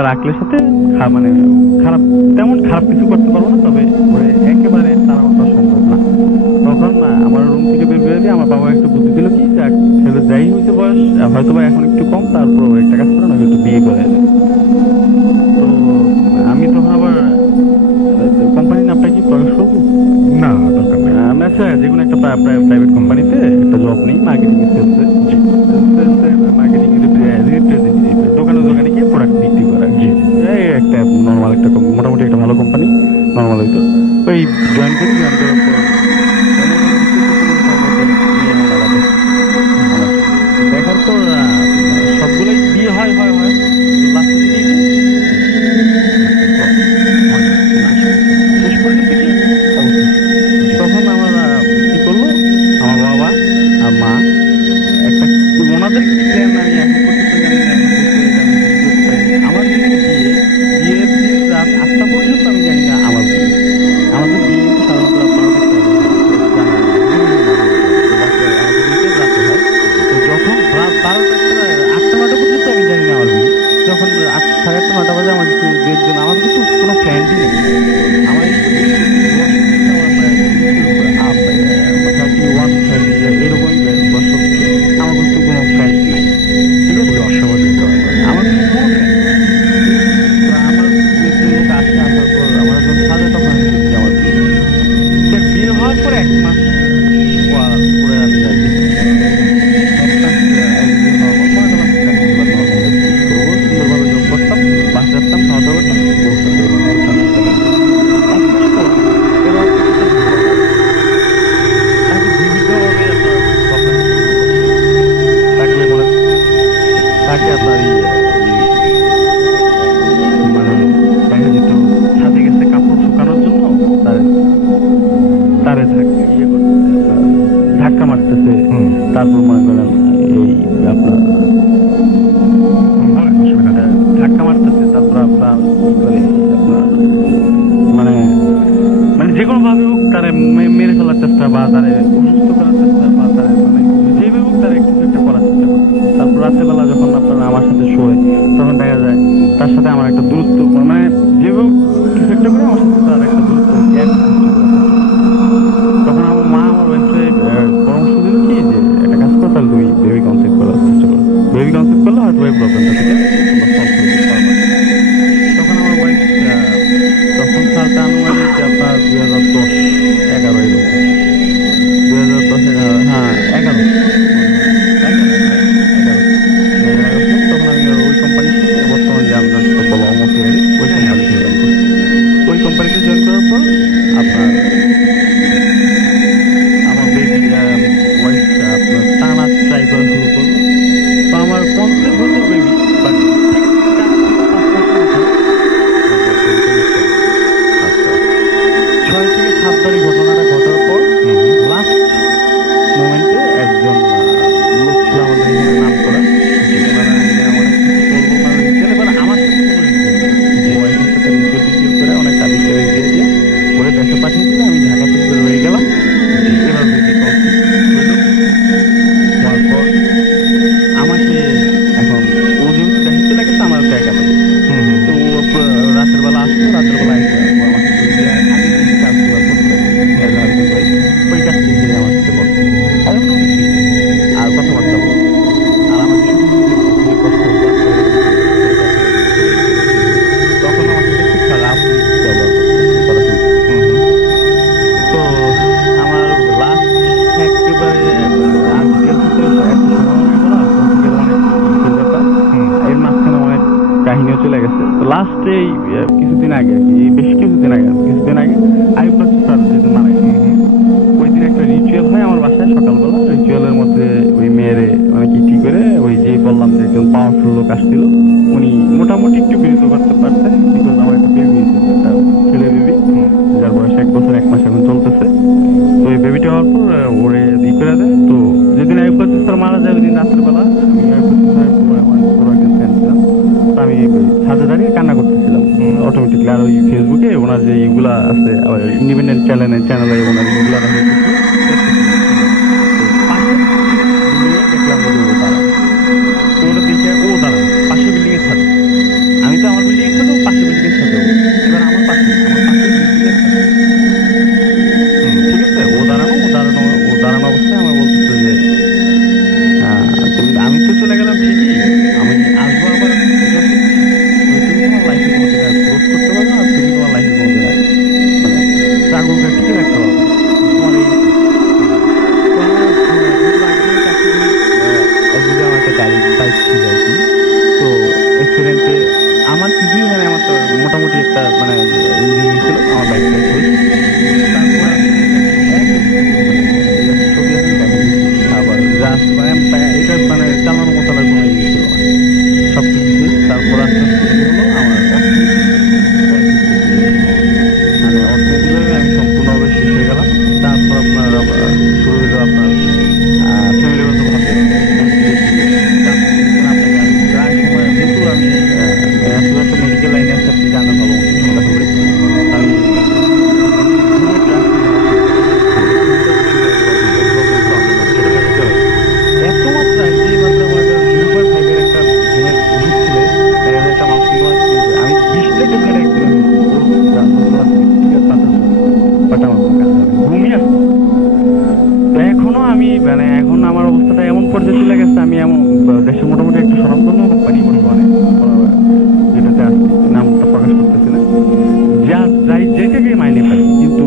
আল্লাহর আকলের সাথে মানে খারাপ, তেমন খারাপ কিছু করতে পারবো না, তবে ওরে একেবারে তাড়ানো সম্ভব না। তখন আমার রুম থেকে বের করে দিয়ে আমার বাবা একটু বুদ্ধি দিল কি, যাক ছেলে যাই হয়েছে বয়স হয়তো বা এখন একটু কম, তারপর ওর একটা কাজ করে না একটু বিয়ে করে দেবে। তো আমি তখন আবার কোম্পানির নামটা কি প্রকাশ করবো? না, দরকার নেই। আমি আচ্ছা যে কোনো একটা প্রাইভেট কোম্পানিতে একটা জব নেই, মার্কেটিং সেলসে, মার্কেটিং রিপ্রেজেন্টেটিভ, দোকানে দোকানে গিয়ে প্রোডাক্ট বিক্রি করা। এই একটা নর্মাল একটা মোটামুটি একটা ভালো কোম্পানি, নর্মাল হইতো। ওই জয়েন করি, জয়েন করার পর দেখার পর সবগুলোই বিয়ে হয় হয় হয় লাস্টের দিকে শেষ পর্যন্ত কি তখন আমার কি করলো আমার বাবা আর মা একটা, ওনাদের কি প্ল্যান আমি এখন পর্যন্ত জানি না, আমার বিয়ের দিন রাত 8টা পর্যন্ত আমি জানি না আমার বিয়ে। আমাদের বিয়ে কিন্তু সাধারণত রাত 12টা রাতে হয়। তো যখন রাত 8টা 9টা পর্যন্ত আমি জানি না আমার বিয়ে। যখন 8:30 9টা বাজে আমার কিছু দেখবেন, আমার কিন্তু কোনো ফ্রেন্ডই নেই। আমার এরকম বছর আমার কিন্তু কোনো ফ্রেন্ড নাই, ঠিক আছে? অস্বাভাবিক আমার কিন্তু কোনো ফ্রেন্ড আমার লোক আসতে আসার পর আমার যখন সাজে তখন আমি বুঝছি আমার বিয়ে হওয়ার পর 1 মাস পরে আমি আর কি সুন্দরভাবে যোগ করতাম, বাস যাতাম, খাওয়া দাওয়া করতাম, তাকে আপনার মানে দেখা যেত ছাদে গেছে কাপড় শুকানোর জন্য, তারে ইয়ে করতেছে, ধাক্কা মারতেছে। তারপর মনে করেন এই আপনার ধাক্কা মারতেছে, তারপর আপনার মানে মানে যে কোনো ভাবে হোক তারে মেরে ফেলার চেষ্টা বা তারে অসুস্থ করার চেষ্টা বা তারে মানে যেভাবে হোক তারে কিছু একটা করার চেষ্টা করছে। তারপর রাত্রেবেলা যখন আপনার আমার সাথে শোয় তখন দেখা যায় তার সাথে আমার একটা দূরত্ব, মানে যেভাবে কিছু একটা করে আমার সাথে তার একটা দূরত্ব গ্যাপ। তখন আমার মা আমার ওয়াইফে পরামর্শ দিল কি যে একটা কাজ করো, তাহলে তুমি বেবি কনসেপ্ট করার চেষ্টা করো। বেবি কনসেপ্ট করলে হয়তো ওই প্রবলেমটা থেকে তখন আমার ওয়াইফ তখন সালটা আনুমানিক আপনার 2010-11 এরকম, 2010-11, হ্যাঁ 11 তখন আমি ওই কোম্পানির সাথে বর্তমানে যে আমরা বলো ওই কোম্পানিতে জয়েন করার পর আপনার আমার বেবি ওয়াইফ আপনার টানা ট্রাই করা শুরু করলো। তো আমার 50 বছর বেবি, বাট 6 থেকে 7 বার ঘটনাটা ঘটার পর লাস্ট মোমেন্টে একজন লোক ছিল আমাদের এখানে নাম করা, আমার করে অনেক কাজ করে দিয়ে ওরে দেশে পাঠিয়ে দিলে আমি ঢাকা থেকে রয়ে গেলাম। তারপর আমাকে এখন ও যেহেতু দেখতে লাগে তো আমার জায়গা পাই, তো রাতের বেলা আসতো, রাতের বেলা এসে কাজগুলো করতো, ওই কাজ থেকে আমার সাথে করতো আর কথাবার্তা বলতো। আর আমার তখন আমার সাথে খুব খারাপ ব্যবহার করতো। তো আমার লাস্ট একেবারে এর মাঝখানে অনেক কাহিনীও চলে গেছে। তো লাস্টে কিছুদিন আগে কিছুদিন আগে আইয়ুব বাচ্চু স্যার যেহেতু মারা গেছে, ওই দিন একটা রিচুয়াল হয় আমার বাসায় সকালবেলা। রিচুয়ালের মধ্যে ওই মেয়েরে মানে কি করে ওই যে বললাম যে একজন পাওয়ারফুল লোক আসছিল, উনি মোটামুটি একটু বিরত করতে পারতেন, বিকজ আমার একটা বেবি হয়েছে, একটা ছেলে বেবি, যার বয়স 1 বছর 1 মাস এখন চলতেছে। তো এই বেবিটা হওয়ার পর ওরে ই করে দেয়। তো যেদিন আইয়ুব বাচ্চু স্যার মারা যায় ওই দিন রাত্রের বেলা আমি আইয়ুব বাচ্চু স্যারের পুরো একজন ফ্যান ছিলাম। তো আমি ছাদে দাঁড়িয়ে কান্না করতেছিলাম অটোমেটিকলি। আর ওই ফেসবুকে ওনার যে ইগুলা আছে ইন্ডিপেন্ডেন্ট চ্যানেলে ওনার ইগুলা দেখলাম ওটা দেখে ও দাঁড়ানো পাশের বিল্ডিং এর ছাদে। আমি তো আমার দেশে চলে গেছে, আমি এমন দেশের মোটামুটি একটা স্বনামধন্য কোম্পানি বর্তমানে যেটাতে আসছি, নামটা প্রকাশ করতেছি না, যেটাকে মাইনে পাই। কিন্তু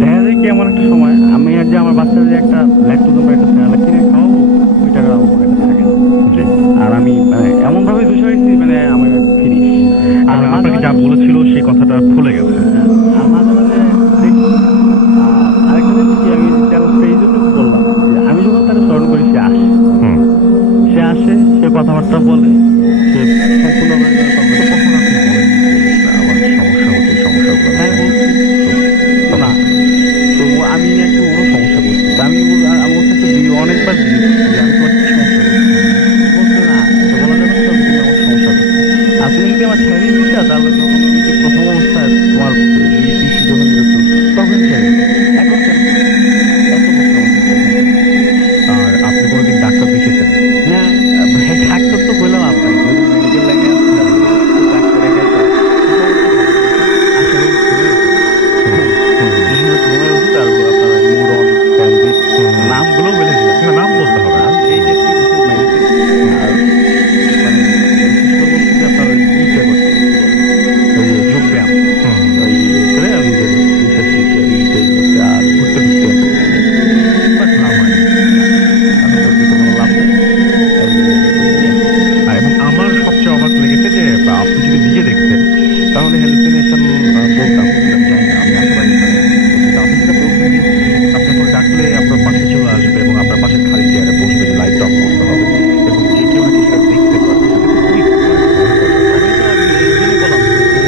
দেখা যায় কি এমন একটা সময় আমি আর যে আমার বাচ্চাদের একটা ল্যাপটপ বা একটা ফেলা কিনে খাওয়াবো, ওই টাকা আমার পকেটে থাকে না। আর আমি মানে এমন ভাবে দোষা হয়েছি, মানে আমি ফিনিশ। আর আপনাকে যা বলেছিল সেই কথাটা ভুলে গেছে। আর মাঝে মাঝে দেখি। আরেকটা জিনিস কি, আমি চ্যালেঞ্জটা এই জন্য বললাম যে আমি যখন তাকে স্মরণ করি সে আসে, সে কথাবার্তা বলে, সে সম্পূর্ণভাবে আমার সমস্যা হচ্ছে, সমস্যাগুলো না। তো আমি একটা বড় সমস্যা করছি, আমি আমার কাছে অনেকবার দিয়েছি যে আমি তোমার কি সমস্যা করছি, বলছে না এটা বলা যাবে না, তবে তুমি আমার সমস্যা করছি। আর তুমি যদি আমার ছেড়ে দিতে, তাহলে যখন আমি যে প্রথম অবস্থায় তোমার পিসি যখন গেছিল তখন ছেড়ে এখন কেন? এত বছর আর আপনি কোনোদিন ডাক্তার দেখিয়েছেন? হ্যাঁ, ডাক্তার তো বললাম আপনাকে মেডিকেল লাইনে আছে, ডাক্তারে গেছে নামগুলো বলে দিলাম, নাম বলতে হবে না। এই যে মেডিসিন আর আপনার ইটা করতে যোগ ব্যায়াম ওই করে আমি বিশ্বাস করতে আর ঘুরতে ফিরতে লাভ হয় কোনো লাভ নেই। এবং আমার সবচেয়ে অবাক লেগেছে যে আপনি যদি নিজে দেখতেন তাহলে হ্যালুসিনেশন বলতাম, আমি জানি না, আমি আসতে পারি না। কিন্তু আপনি যেটা বলছেন যে আপনি এখন ডাকলে আপনার পাশে চলে আসবে এবং আপনার পাশে খালি চেয়ারে বসবে, যে লাইট অফ করতে হবে এবং যে কেউ নাকি সেটা দেখতে পারবে, সেটা তো খুবই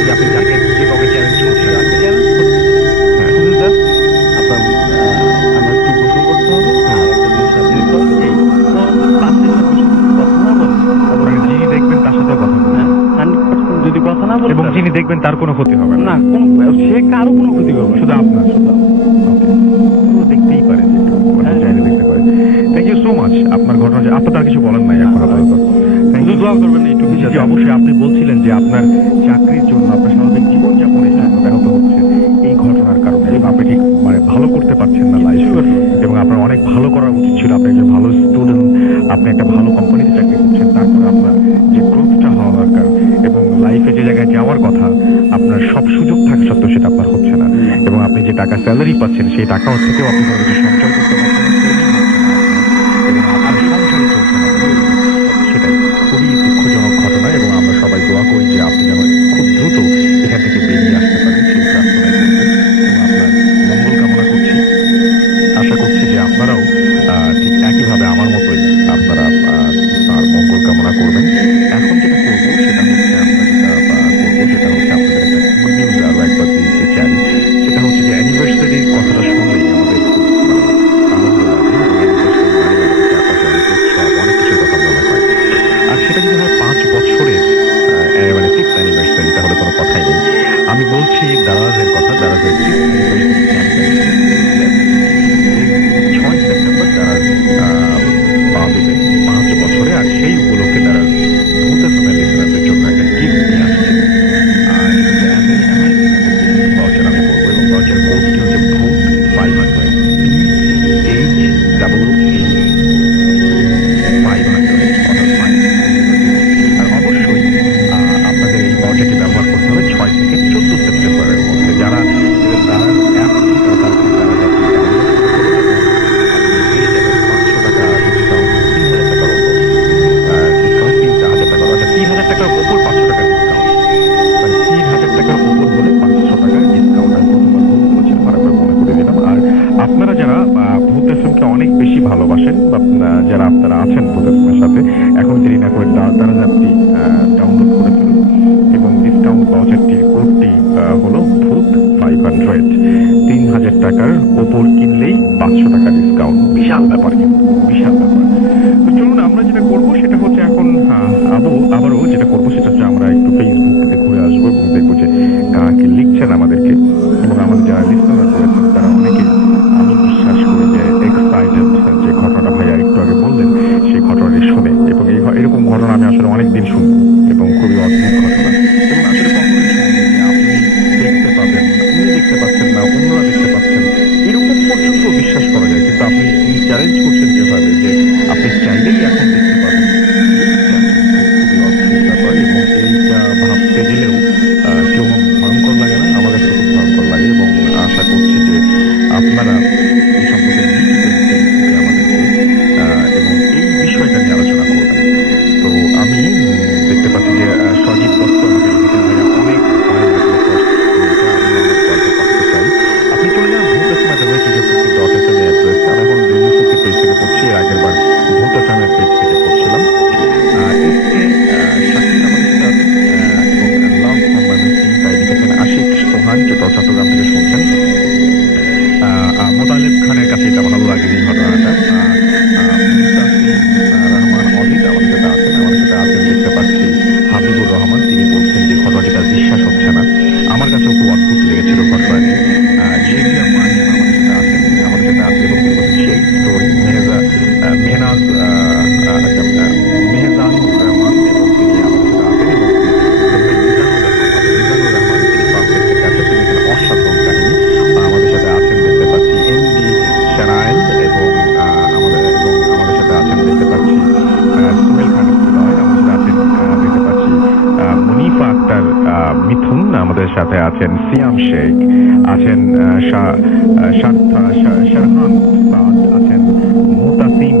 যে আপনি যাকে যে কাউকে চ্যালেঞ্জ করছেন। হ্যাঁ, শুধু জাস্ট আপনার আমার একটু গোসল করতে হবে, আর একটা জিনিস আপনি এই পাশে কথা না বলেন, মানে যিনি দেখবেন তার সাথে কথা বলবেন 100% যদি কথা না বলেন এবং যিনি দেখবেন তার কোনো ক্ষতি হবে না, কোনো সে কারো কোনো ক্ষতি করবে না, শুধু আপনার, শুধু দেখতেই পারে, যে কেউ চাইলে দেখতে পারে। Thank you so much. আপনার ঘটনা যে আপনার কিছু বলেন নাই এখন আপাতত। শুধু দোয়া করবেন একটু জি, অবশ্যই। আপনি বলছিলেন যে আপনার চাকরির জন্য, আপনার স্বাভাবিক জীবনযাপনে ব্যাহত হচ্ছে এই ঘটনার কারণে, এবং আপনি ঠিক মানে ভালো করতে পারছেন না লাইফ, এবং আপনার অনেক ভালো করা উচিত ছিল। আপনি একজন ভালো স্টুডেন্ট, আপনি একটা ভালো কোম্পানিতে চাকরি করছেন, তারপরে আপনার যে গ্রোথটা হওয়া দরকার এবং লাইফে যে জায়গায় যাওয়ার কথা, আপনার সব সুযোগ থাকা সত্ত্বেও সেটা আপনার হচ্ছে না, এবং আপনি যে টাকা স্যালারি পাচ্ছেন সেই টাকা থেকেও আপনি কোনো কিছু সঞ্চয় করতে পারছেন না, এবং আপনার সংসারই চলছে না। সেটাই খুবই দুঃখজনক ঘটনা, এবং আমরা সবাই দোয়া করি যে আপনি যেন খুব দ্রুত এখান থেকে বেরিয়ে আসতে পারেন, সেই প্রার্থনাই করবো এবং আপনার মঙ্গল কামনা করছি। আশা করছি যে আপনারাও ঠিক একইভাবে আমার মতোই আপনারা তার মঙ্গল কামনা করবেন। এখন যেটা করবো সেটা হচ্ছে, আমরা যেটা করবো সেটা হচ্ছে আপনাদের একটা গুড নিউজ আরো একবার দিতে চাই। সেটা হচ্ছে যে অ্যানিভার্সারির কথাটা শুনলেই আমাদের খুব আনন্দ লাগে, এবং অ্যানিভার্সারি মানে আমাদের চারপাশে অনেক উৎসব, অনেক কিছুর কথা মনে হয়। আর সেটা যদি হয় 5 বছরের মানে 6th অ্যানিভার্সারি, তাহলে কোনো কথাই নেই। আমি বলছি দারাজের কথা, দারাজের 6th anniversary campaign 6 September Daraz পা দেবে 5 বছরে। আর সেই উপলক্ষে দারাজ ভূত এফএম লিসেনারদের জন্য একটা গিফট নিয়ে আসছে। আর সেটা ভাউচার আমি বলবো, এবং ভাউচার কোডটি হচ্ছে ভূত 500 আর অবশ্যই আপনাদের এই ভাউচারটি ব্যবহার করতে হবে 6 থেকে 14 সেপ্টেম্বরের মধ্যে। যারা তারা অ্যাপ তারা আপনারা যারা ভূত এফএমকে অনেক বেশি ভালোবাসেন, বা যারা আপনারা আছেন ভূত এফএমের সাথে, এখন দেরি না করে তারা অ্যাপটি ডাউনলোড করে ফেলুন, এবং ডিসকাউন্ট ভাউচারটির কোডটি হলো ভূত 500। 3000 টাকার ওপর কিনলেই 500 টাকা ডিসকাউন্ট। বিশাল ব্যাপার, কিন্তু বিশাল ব্যাপার। তো চলুন আমরা যেটা করবো সেটা হচ্ছে এখন আবারও যেটা করবো সেটা হচ্ছে আমরা একটু ফেসবুকে ঘুরে আসবো এবং দেখবো যে কারা কি লিখছেন আমাদেরকে, এবং আমাদের যারা লিসনার করেছেন তারা অনেকে, আমি বিশ্বাস করি যে এক্সাইটেড যে ঘটনাটা ভাইয়া একটু আগে বললেন সেই ঘটনাটি শুনে, এবং এরকম ঘটনা আমি আসলে অনেকদিন শুনি, এবং খুবই অদ্ভুত ঘটনা, এবং আসলে কখনোই শুনি যে আপনি দেখতে পাবেন, উনি দেখতে পাচ্ছেন না, অন্যরা দেখতে পাচ্ছেন, এরকম পর্যন্ত বিশ্বাস করা যায়। কিন্তু আপনি চ্যালেঞ্জ করছেন যেভাবে যে সাথে আছেন সিয়াম শেখ, আছেন শারহান সাদ, আছেন মুতাসিম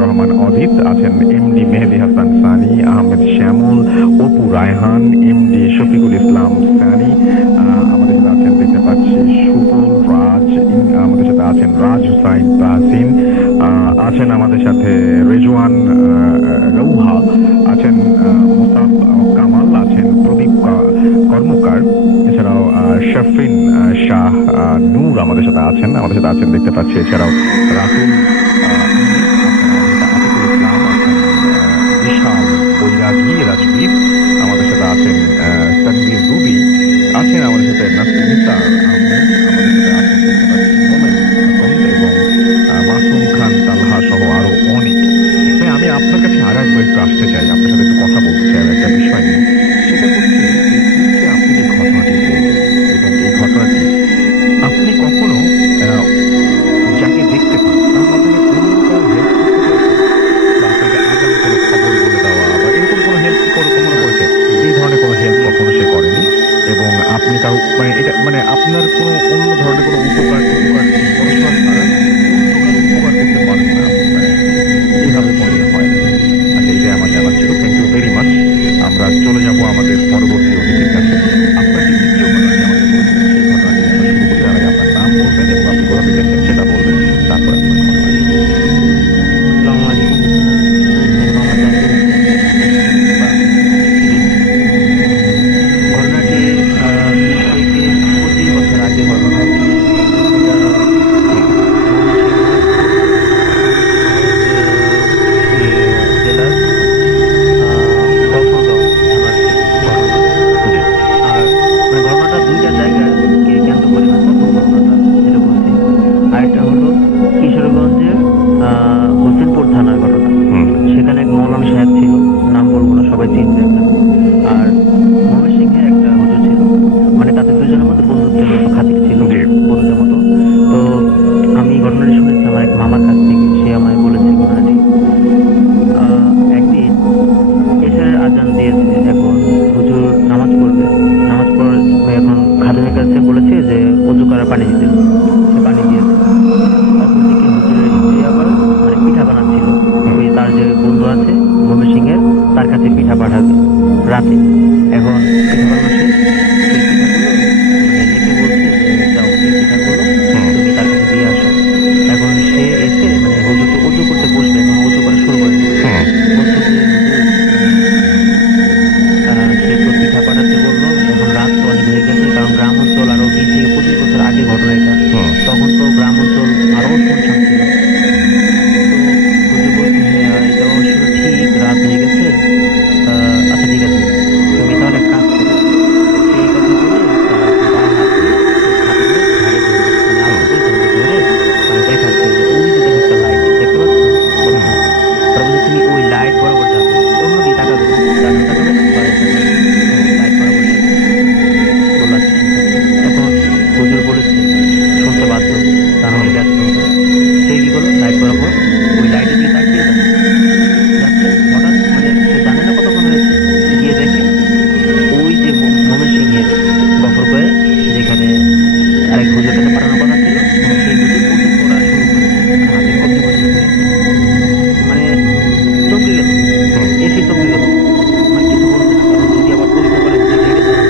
রহমান অদিত, আছেন এমডি মেহেদি হাসান সানি, আহমেদ শ্যামল, অপু রায়হান, এমডি শফিকুল ইসলাম সানি, আমাদের সাথে আছেন দেখতে পাচ্ছি সুফল রাজ, আমাদের সাথে আছেন রাজ হুসাইন তাহসিন, আছেন আমাদের সাথে রেজওয়ান রৌহা, আছেন মুসাব কামাল, আছেন প্রদীপ কর্মকার, এছাড়াও শফিন শাহ নূর আমাদের সাথে আছেন দেখতে পাচ্ছি, এছাড়াও রাতুল আতিকুল ইসলাম, আছেন বিশাল বৈরাগী রাজবীর, আমাদের সাথে আছেন তানভীর রুবি, আছেন আমাদের সাথে নাসির আহমেদ, আমাদের সাথে আছেন দেখতে পাচ্ছি মোমেন এবং মাসুম খান তালহা সহ আরো অনেক। আমি আপনার কাছে আর একবার একটু আসতে চাই, আপনার সাথে একটু কথা বলতে চাই একটা বিষয় নিয়ে। সেটা হচ্ছে যে আপনি যে ঘটনাটি বললেন এবং এই ঘটনাটি আপনি কখনো যাকে দেখতে পান তার মাধ্যমে অন্য কারো হেল্প বা আপনাকে আগাম কোনো খবর বলে দেওয়া বা এরকম কোনো হেল্প কখনো করেছে? এই ধরনের কোনো হেল্প কখনো সে করেনি এবং আপনি কারো এটা আপনার কোনো অন্য ধরনের কোনো উপকার পরস্পর ছাড়া উপকার করতে পারেন না, এইভাবে মনে হয়। আচ্ছা, এটাই আমার জানা ছিল। Thank you very much. আমরা চলে যাব আমাদের পরবর্তী অতিথির কাছে। আপনার যে দ্বিতীয় ঘটনাটি আমাদের বলছিলেন সেই ঘটনাটি আমরা শুরু করতে আগে আপনার নাম বলবেন এবং আপনি কোথা থেকে এসেছেন সেটা বলবেন, তারপর আপনার ঘটনা। আসসালামু আলাইকুম। ঘটনাটি 20 থেকে 25 বছর আগে ঘটনা। জেলার গফরগাঁও থানার ঘটনা। আর ঘটনাটা দুইটা জায়গায় কেন্দ্র করে। প্রথম ঘটনাটা যেটা বলছি, আরেকটা হলো কিশোরগঞ্জের হোসেনপুর থানার ঘটনা। সেখানে এক মৌলানা সাহেব ছিল, নাম বলবো না, সবাই চিনবে একটা। আর ময়মনসিংহে একটা হুজুর ছিল, মানে তাদের দুজনের মধ্যে বন্ধুত্বের মতো খাতির ছিল, বন্ধুদের মতো। তো আমি ঘটনাটি শুনেছি আমার এক মামার কাছ থেকে, সে আমায় বলেছে ঘটনাটি। একদিন এশারের আজান দিয়েছে, এখন হুজুর নামাজ পড়বে, নামাজ পড়ে এখন খাদেমের কাছে বলেছে যে অজু করার পানি দিতে, সে পানি দিয়েছে। অপরদিকে হুজুরের স্ত্রী আবার পিঠা বানাচ্ছিল, ওই তার যে বন্ধু আছে ময়মনসিংহের তার কাছে পিঠা পাঠাবে রাতে। এখন পিঠা বানানো শেষ, সেই পিঠাগুলো রেখে বলছে যে যাও এই পিঠাগুলো তুমি তার কাছে দিয়ে আসো। এখন সে এসে হুজুর তো অজু করতে বসবে, এখন অজু করা শুরু করে বলছে যে সে তো পিঠা পাঠাতে বললো। এখন রাত তো অনেক হয়ে গেছে, কারণ গ্রাম অঞ্চল আরো 20 থেকে 25 বছর আগে ঘটনা এটা, তখন তো গ্রাম অঞ্চল আরো শুনশান ছিল। তো হুজুর বলছে হ্যাঁ এটা অবশ্য ঠিক, রাত হয়ে গেছে, আচ্ছা ঠিক আছে তুমি তাহলে এক কাজ করো। সেই কথা বলে দেখাচ্ছে যে ওই যে দেখো একটা লাইট দেখতে পাচ্ছ, তারপরে তুমি ওই লাইট বরাবর যাবে, অন্য দিকে তাকাবে না, লাইট বরাবর যাবে। বললো আচ্ছা ঠিক আছে। এখন হুজুর বলেছে শুনতে বাধ্য, তা নাহলে ব্যস্ত হবে। সে কি করলো, লাইট বরাবর ওই লাইটের দিকে তাকিয়ে যাচ্ছে। হঠাৎ সে জানে না কতক্ষণ হয়েছে, গিয়ে দেখে ওই যে ময়মনসিংহের গফরগাঁয়ে যেখানে আরেক হুজুর কাছে পাঠানোর কথা ছিল, সেই হুজুর উঁচু করা শুরু করে হাতে কবজি বসে চমকে গেল, এসে চমকে গেল, কিছু বলছে না। কারণ যদি আবার পরীক্ষা করে যে রেগে যায়,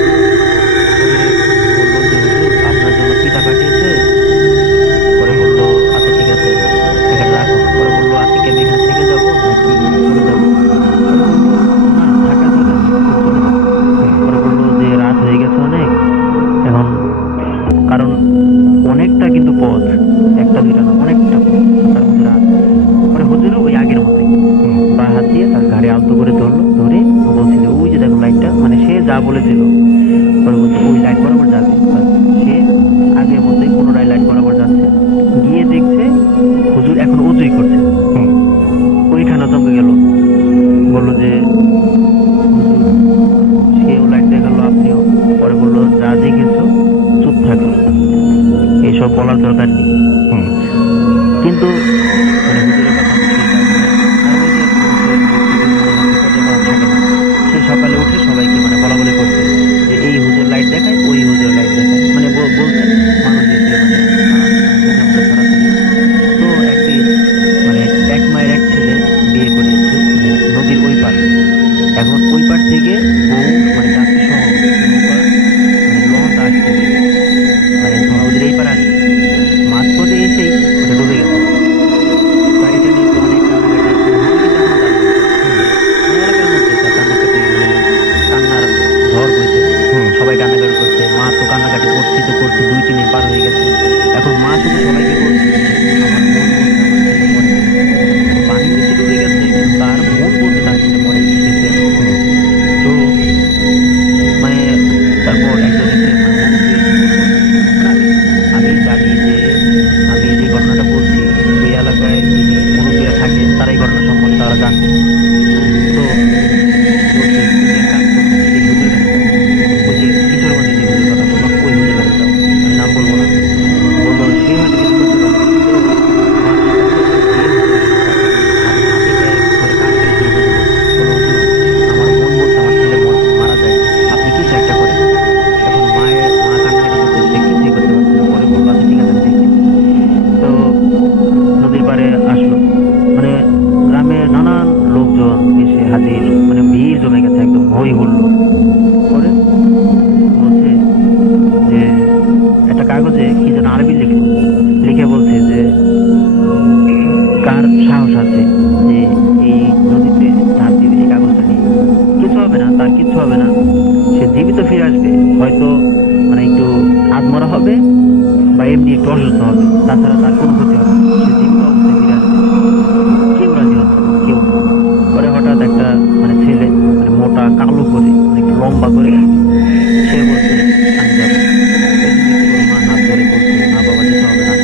বললো যে হুজুর আপনার জন্য পিঠা পাঠিয়েছে। পরে বললো আচ্ছা ঠিক আছে এখানে রাখো। পরে বললো আপনি কি আমি এখান থেকে যাবো নাকি চলে যাবো? পরে বললো না থাকার দরকার নেই, চলে যাবো। পরে বললো যে রাত হয়ে গেছে অনেক এখন, কারণ অনেকটা কিন্তু পথ, একটা দুইটা না, অনেকটা পথ, তার মধ্যে রাত। পরে হুজুরও ওই আগের মতোই বা হাত দিয়ে তার ঘাড়ে আলতো করে ধরলো, ধরে বলছিল ওই যে দেখো লাইটটা, সে যা বলেছিল। পরে বলছে ওই লাইট বরাবর যাবে। সে আগের মতোই পুনরায় লাইট বরাবর যাচ্ছে, গিয়ে দেখছে হুজুর এখন উজুই করছে। ওইখানে চমকে গেল, বললো যে হুজুর, সেও লাইট দেখালো আপনিও। পরে বললো যা দেখেছো চুপ থাকো, এইসব বলার দরকার নেই। কিন্তু হুজুরের কথা সে সকালে উঠে সবাইকে বলা বলি করছে যে এই হুজুর লাইট দেখায়, ওই হুজুর তারা জানবে। তো বলছে তুমি এক কাজ করো, এই হুজুরের কাছে যাও। ওই যে কিশোরগঞ্জে যে হুজুরের কথা বললাম, ওই হুজুরের কাছে যাও। আমি নাম বলবো না। বললো সে হয়তো কিছু করতে পারে। তো মা কি করলো, গিয়ে হুজুরের কাছে হাতে পায়ে ধরে কান্নাকাটি শুরু করে দিল। বললো হুজুর, আমার মন বলছে আমার ছেলে মারা যায়, আপনি কিছু একটা করেন। এখন মা কান্নাকাটি করছে, সে কিছুই করতে পারছে না। পরে বললো আচ্ছা ঠিক আছে আমি দেখছি। তো নদীর পাড়ে আসলো, মানে গ্রামের নানান লোকজন এসে হাজির, মানে ভিড় জমে গেছে, একদম হই হুল্লোড়। পরে বলছে যে একটা কাগজে কি যেন আরবি লিখলো, লিখে বলছে যে কার সাহস আছে যে এই নদীতে ঝাঁপ দিবে এই কাগজটা নিয়ে, কিছু হবে না, তার কিছু হবে না, সে জীবিত ফিরে আসবে, হয়তো মানে একটু আধমরা হবে বা এমনি একটু অসুস্থ হবে, তাছাড়া তার কোনো ক্ষতি হবে না, সে জীবিত অবস্থায় ফিরে আসবে। কেউ রাজি হচ্ছে না, কেউ না। পরে হঠাৎ একটা মানে ছেলে, মানে মোটা কালো করে, মানে একটু লম্বা করে, সে বলছে আমি যাবো। মা হাত ধরে বলছে না বাবা যেতে হবে না।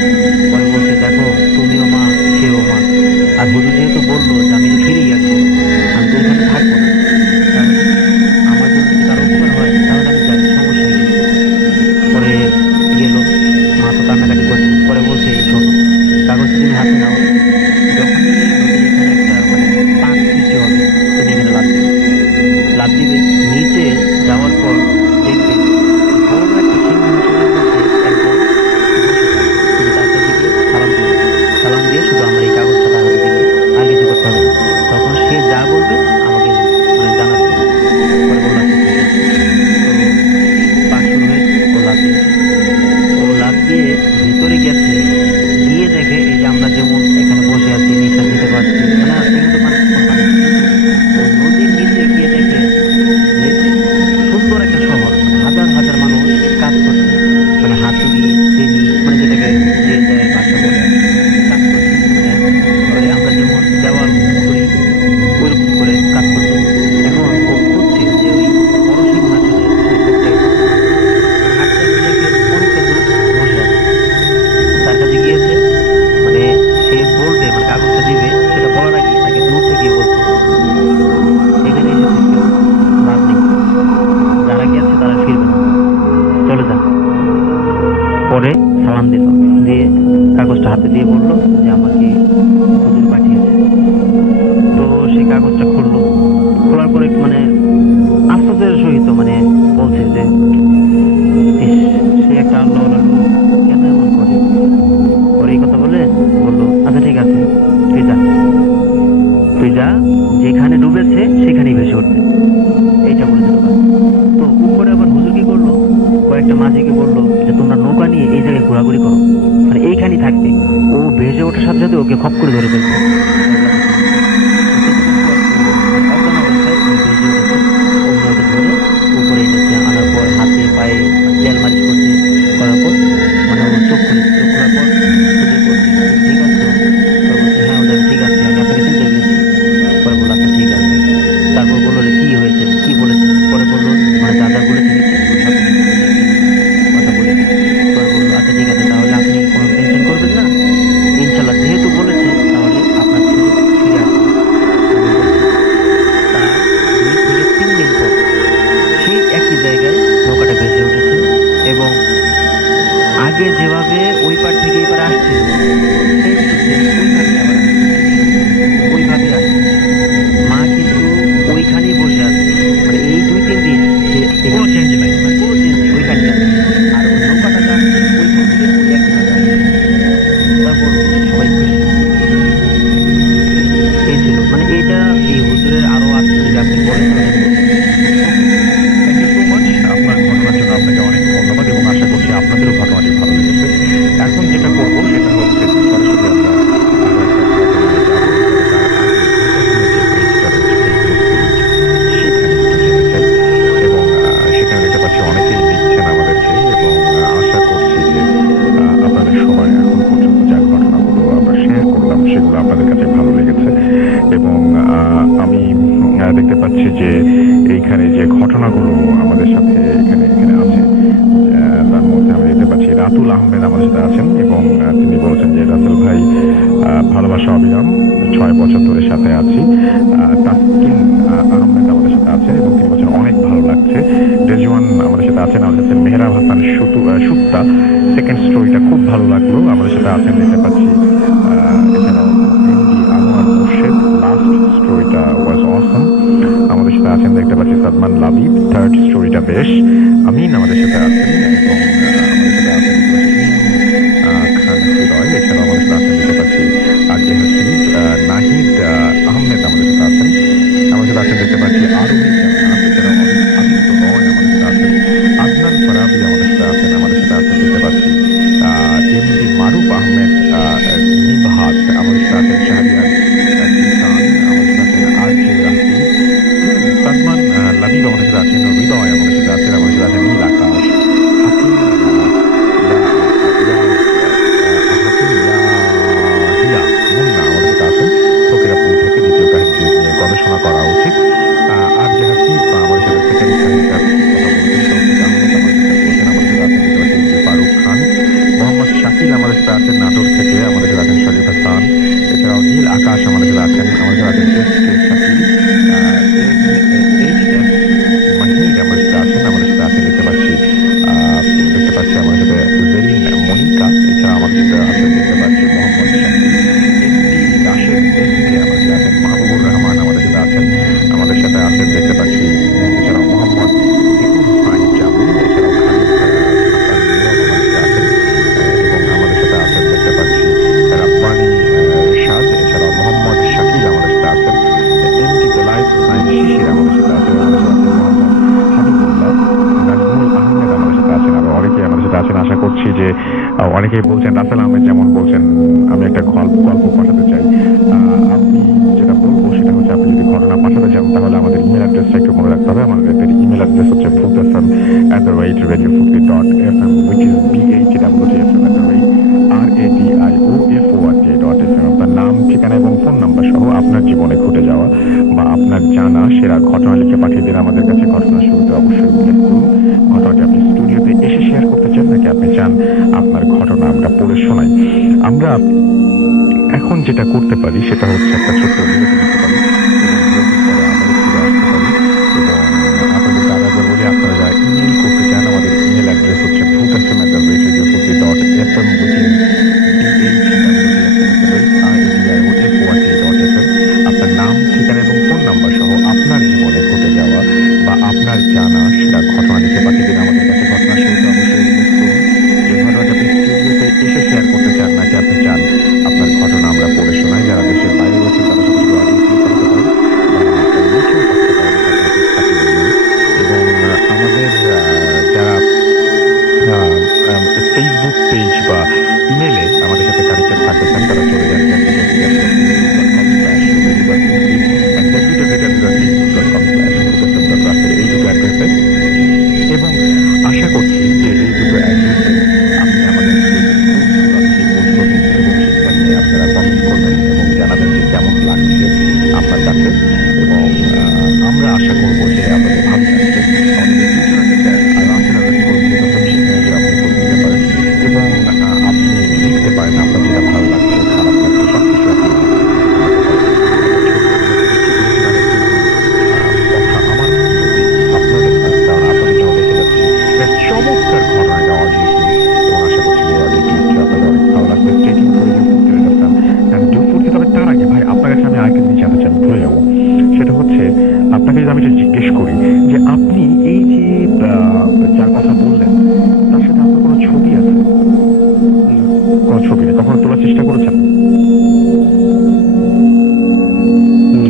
পরে বলছে দেখো তুমিও মা, সেও মা, আর হুজুর যেহেতু বললো যে আমি ফিরেই আসবো, আমি তো এখানে থাকবো না, কারণ আমার জন্য যদি কারো উপকার হয় তাহলে আমি যাই, সমস্যা নেই। পরে গেল, মা তো কান্নাকাটি করছে। পরে বলছে শোনো, কাগজটা তুমি হাতে নাও, যখনই নদীর এখানে একটা মানে পাক সৃষ্টি হবে তুমি এখানে লাফ দিবে, লাফ দিবে, নিচে যাওয়ার পর দেখবে বড় একটা সিংহাসনের মধ্যে একজন বসে থাকবে, তুমি তার কাছে গিয়ে সালাম দিবে, সালাম দিয়ে শুধু আমার এই কাগজটা তার হাতে দিবে, আর কিছু করতে হবে না। তখন সে যা বলবে আমাকে মানে জানাবে। পরে বললাম ঠিক আছে। তো পাক শুরু হয়েছে, ও লাফ দিয়েছে, ও লাফ দিয়ে ভিতরে গেছে, গিয়ে দেখে এই যে আমরা যেমন এখানে বসে আছি নিঃশ্বাস নিতে পারছি, মানে এখানে তো মানে ও নদীর নিচে গিয়ে দেখে যে সুন্দর একটা শহর, মানে হাজার হাজার মানুষ কাজ করছে, মানে হাতুড়ি ফেনি, মানে যেটাকে যে যায় ভাষা বলে কাজ করছে, মানে ওই আমরা যেমন দেওয়াল করি ওইরকম করে কাজ করছে। এখন ও খুঁজছে যে ওই বড় সিংহাসনে সেই লোকটাই হাঁটতে দেখে অনেকটা দূর বসে আছে, তার কাছে গিয়েছে, মানে সে বলবে মানে কাগজটা দিবে সেটা বলার আগে তাকে দূর থেকে বলছে এখানে এসেছিস কেন, লাভ নেই, যারা গেছে তারা ফিরবে না, চলে যা। পরে সালাম দিল, দিয়ে কাগজটা হাতে দিয়ে বললো যে আমাকে হুজুর পাঠিয়েছে। তো সে কাগজটা খুললো, খোলার পরে মানে আশ্চর্যের সহিত মানে বলছে যে ইস, সে একটা আল্লাহওয়ালা লোক, কেন এমন করে। পরে এই কথা বলে বললো আচ্ছা ঠিক আছে তুই যা, তুই যা, যেখানে ডুবেছে সেখানেই ভেসে উঠবে, এইটা বলে দিল। তো উপরে আবার হুজুর কি করলো, কয়েকটা মাঝিকে বললো যে তোমরা নৌকা নিয়ে এই জায়গায় ঘোরাঘুরি করো, মানে এইখানেই থাকবে, ও ভেসে ওঠার সাথে সাথে ওকে খপ করে ধরে ফেলছে। অজ্ঞান অবস্থায় ও ভেসে উঠেছে, অন্য ওকে ধরে উপরে এনেছে, আনার পর হাতে পায়ে তেল মালিশ করছে, করার পর মানে ও চোখ খুলেছে, চোখ খোলার পর হুজুর বলছে তুমি ঠিক আছো? পরে বলছে হ্যাঁ হুজুর আমি ঠিক আছি, আমি আপনাকে চিনতে পেরেছি। পরে বললো আচ্ছা ঠিক আছে। তারপর বললো যে কি হয়েছে, কি বলেছে। পরে বললো মানে যা যা বলেছে নিচে ওর সাথে কথা বলেছে। পরে বললো আচ্ছা ঠিক আছে, তাহলে আপনি কোনো টেনশন করবেন না, ইনশাল্লাহ যেহেতু বলেছে তাহলে আপনার ছেলে ফিরে আসবে। আমি বলছি তার 2 থেকে 3 দিন পর সেই একই জায়গায় নৌকাটা ভেসে উঠেছে, এবং আগে যেভাবে ওই পার থেকে এই পারে আসছিল সেই ওইভাবে আবার ওইভাবে আসছে। মা কিন্তু ওইখানেই বসে আছে, মানে এই 2-3 দিন সে কোনো চেঞ্জ নাই, মানে কোনো চেঞ্জ নেই, ওইখানে আছে। আর ওই নৌকাটা যে আসছে ওইখান থেকে ওই একইভাবে আসছে। তারপর সবাই খুশি, এই ছিল মানে এইটা। এই হুজুরের আরো আছে, যদি আপনি বলেন তাহলে আমি বলবো। Thank you so much. আপনার ঘটনার জন্য আপনাকে অনেক ধন্যবাদ এবং আশা করছি আপনাদেরও ঘটনাটি ভালো লেগেছে। এখন যেটা করবো সেটা হচ্ছে যে সরাসরি আমরা আরো একটা ঘটনায় যাবো, তবে তার আগে বিকাশনের যে পেজটা রয়েছে ফেসবুক পেজ, সেখানে একটু যেতে চাই এবং সেখানে দেখতে পাচ্ছি অনেকেই লিখছেন আমাদেরকে এবং আশা করছি যে আপনাদের সবার এখন পর্যন্ত যা ঘটনাগুলো আমরা শেয়ার করলাম সেগুলো আপনাদের কাছে ভালো লেগেছে এবং আমি দেখতে পাচ্ছি যে এইখানে যে ঘটনাগুলো আমাদের সাথে এখানে এখানে আছে, তার মধ্যে আমরা দেখতে পাচ্ছি রাতুল আহমেদ আমাদের সাথে আছেন এবং তিনি বলছেন যে রাতুল ভাই ভালোবাসা অবিরাম, 6 বছর ধরে সাথে আছি। তাসকিন আহমেদ আমাদের সাথে আছেন এবং তিনি বলছেন অনেক ভালো লাগছে। রেজওয়ান আমাদের সাথে আছেন, আমাদের সাথে মেহরাব হাসান সুত্তা, সেকেন্ড স্টোরিটা খুব ভালো লাগলো, আমাদের সাথে আছেন দেখতে পাচ্ছি। এছাড়াও এমডি আনোয়ার মুর্শেদ, লাস্ট স্টোরিটা ওয়াজ অসম, আমাদের সাথে আছেন দেখতে পাচ্ছি। সাদমান লাবিব, থার্ড স্টোরিটা বেশ। আমিন আমাদের সাথে আছেন এবং আমাদের সাথে আছেন খান হৃদয়। এছাড়াও আমাদের সাথে আছেন দেখতে পাচ্ছি আজকে হাসিব, নাহিদ আহমেদ আমাদের সাথে আছেন, আমাদের সাথে আছেন দেখতে পাচ্ছি আরোহী জান্নাত। এছাড়াও আদিত্য রয় আমাদের সাথে আছেন, আদনান ফারাবি আমাদের সাথে আছেন, আমাদের সাথে আছেন দেখতে পাচ্ছি এমডি মারুফ আহমেদ নিভাত, আমাদের সাথে আছেন শাহরিয়ার কিসান, আমাদের সাথে আছেন আরজে রাহিদ, সাদমান লাবিব আমাদের সাথে আছেন, হৃদয় আমাদের সাথে আছেন, আমাদের সাথে আছেন নীল আকাশ, হাকিম হিয়া মুন্না আমাদের সাথে আছেন। ফকিরাপুর থেকে দ্বিতীয় কাহিনী নিয়ে গবেষণা করা উচিত। আর যে হাসিব আমাদের সাথে সেকেন্ড কাহিনীটার কথা বলছেন, আমাদের সাথে আছেন ফারুক খান, মোহাম্মদ শাকিল আমাদের সাথে আছেন নাটোর থেকে, আমাদের সাথে আছেন শরীফ হাসান। এছাড়াও নীল আকাশ আমাদের সাথে আছেন, আমাদের সাথে আছেন এস কে শাকিল, মাহিদ আমাদের সাথে আছেন, আমাদের সাথে আছেন দেখতে পাচ্ছি আমাদের সাথে জেরিন মনিকা। এছাড়া আমাদের সাথে আছেন দেখতে পাচ্ছি মোহাম্মদ শাকিল, এমডি রাশেদ এসকে আমাদের সাথে আছেন, মাহবুবুর রহমান আমাদের সাথে আছেন, আমাদের সাথে আছেন দেখতে পাচ্ছি। এছাড়াও মোহাম্মদ বিপুল হুসাইন জামু, এছাড়াও খালিদ হাসান মিরাজ আমাদের সাথে আছেন এবং আমাদের সাথে আছেন দেখতে পাচ্ছি রাব্বানি রেশাদ। এছাড়াও মোহাম্মদ শাকিল আমাদের সাথে আছেন, এমডি বেলায়েত হুসাইন শিশির আমাদের সাথে আছেন, আমাদের সাথে আছেন মোহাম্মদ হাবিবুল্লাহ, নাজমুল আহমেদ আমাদের সাথে আছেন, আরো অনেকেই আমাদের সাথে আছেন। আশা করছি যে অনেকেই বলছেন, রাসেল আহমেদ যেমন বলছেন আমি একটা গল্প পাঠাতে চাই। আমি যেটা বলবো সেটা হচ্ছে আপনি যদি ঘটনা পাঠাতে চান তাহলে আমাদের ইমেল অ্যাড্রেসটা একটু মনে রাখতে হবে। আমাদের ইমেল অ্যাড্রেস হচ্ছে bhutfm@radiofutki.fm, which is bhutfm@radioforti.fm। আপনার নাম, ঠিকানা এবং ফোন নাম্বার সহ আপনার জীবনে ঘটে যাওয়া বা আপনার জানা সেরা ঘটনা লিখে পাঠিয়ে দিন আমাদের কাছে। ঘটনা শুরুতে অবশ্যই উল্লেখ করুন ঘটনাটি আপনি স্টুডিওতে এসে শেয়ার করতে চান নাকি আপনি চান আপনার ঘটনা আমরা পড়ে শোনাই। আমরা এখন যেটা করতে পারি সেটা হচ্ছে একটা ছোট্ট বিরতি নিতে পারি এবং আপনাদের দাদা বলি আপনারা যারা ইমেল করতে চান আমাদের ইমেল অ্যাড্রেস হচ্ছে bhutfm@radiofutki.fm, which is bhutfm@radiofutki.fm। আপনার নাম, ঠিকানা এবং ফোন নাম্বার সহ আপনার জীবনে ঘটে যাওয়া বা আপনার জানা সেরা ঘটনা লিখে পাঠিয়ে দিন আমাদের কাছে। ঘটনা শুরুতে অবশ্যই উল্লেখ করুন যে ঘটনাটা আপনি স্টুডিওতে এসে শেয়ার করতে চান নাকি আপনি চান আপনার ঘটনা আমরা পড়ে শোনাই। যারা দেশের বাইরে রয়েছেন তারা সবসময় অডিও ক্লিক করতে পারেন বা লিখেও থাকতে পারেন এবং আমাদের যারা ফেসবুক পেজ বা ইমেলে আমাদের সাথে কানেক্টেড থাকতে চান তারা চলে যান এই দুটো অ্যাড্রেসে এবং আশা করছি যে এই দুটো অ্যাড্রেসে আপনি আমাদের আপনারা কমেন্ট করবেন এবং জানাবেন যে কেমন লাগছে আপনার কাছে এবং আমরা আশা করবো যে আপনাদের ভালো লাগছে। এবং আপনি লিখতে পারেন আপনার যেটা ভালো লাগছে, খারাপ লাগছে, সবকিছু কথা আমার আপনাদের কারণ আপনাদের জন্য দেখে যাচ্ছি চমৎকার ঘটনা এটা অডিও এবং আশা করছি যে অডিও ক্লিপটা আপনাদের অনেক ভালো লাগবে। স্টেটিং করে যে ফুটতে রাখতাম ডিউ ফুটতে, তবে তার আগে ভাই আপনার কাছে আমি আরেকটা জিনিস জানতে চাই, আমি ভুলে যাবো। সেটা হচ্ছে আপনাকে যদি আমি এটা জিজ্ঞেস করি যে আপনি এই যে যার কথা বললেন তার সাথে আপনার কোনো ছবি আছে? কোনো ছবি নেই, কখনো তোলার চেষ্টা করেছেন?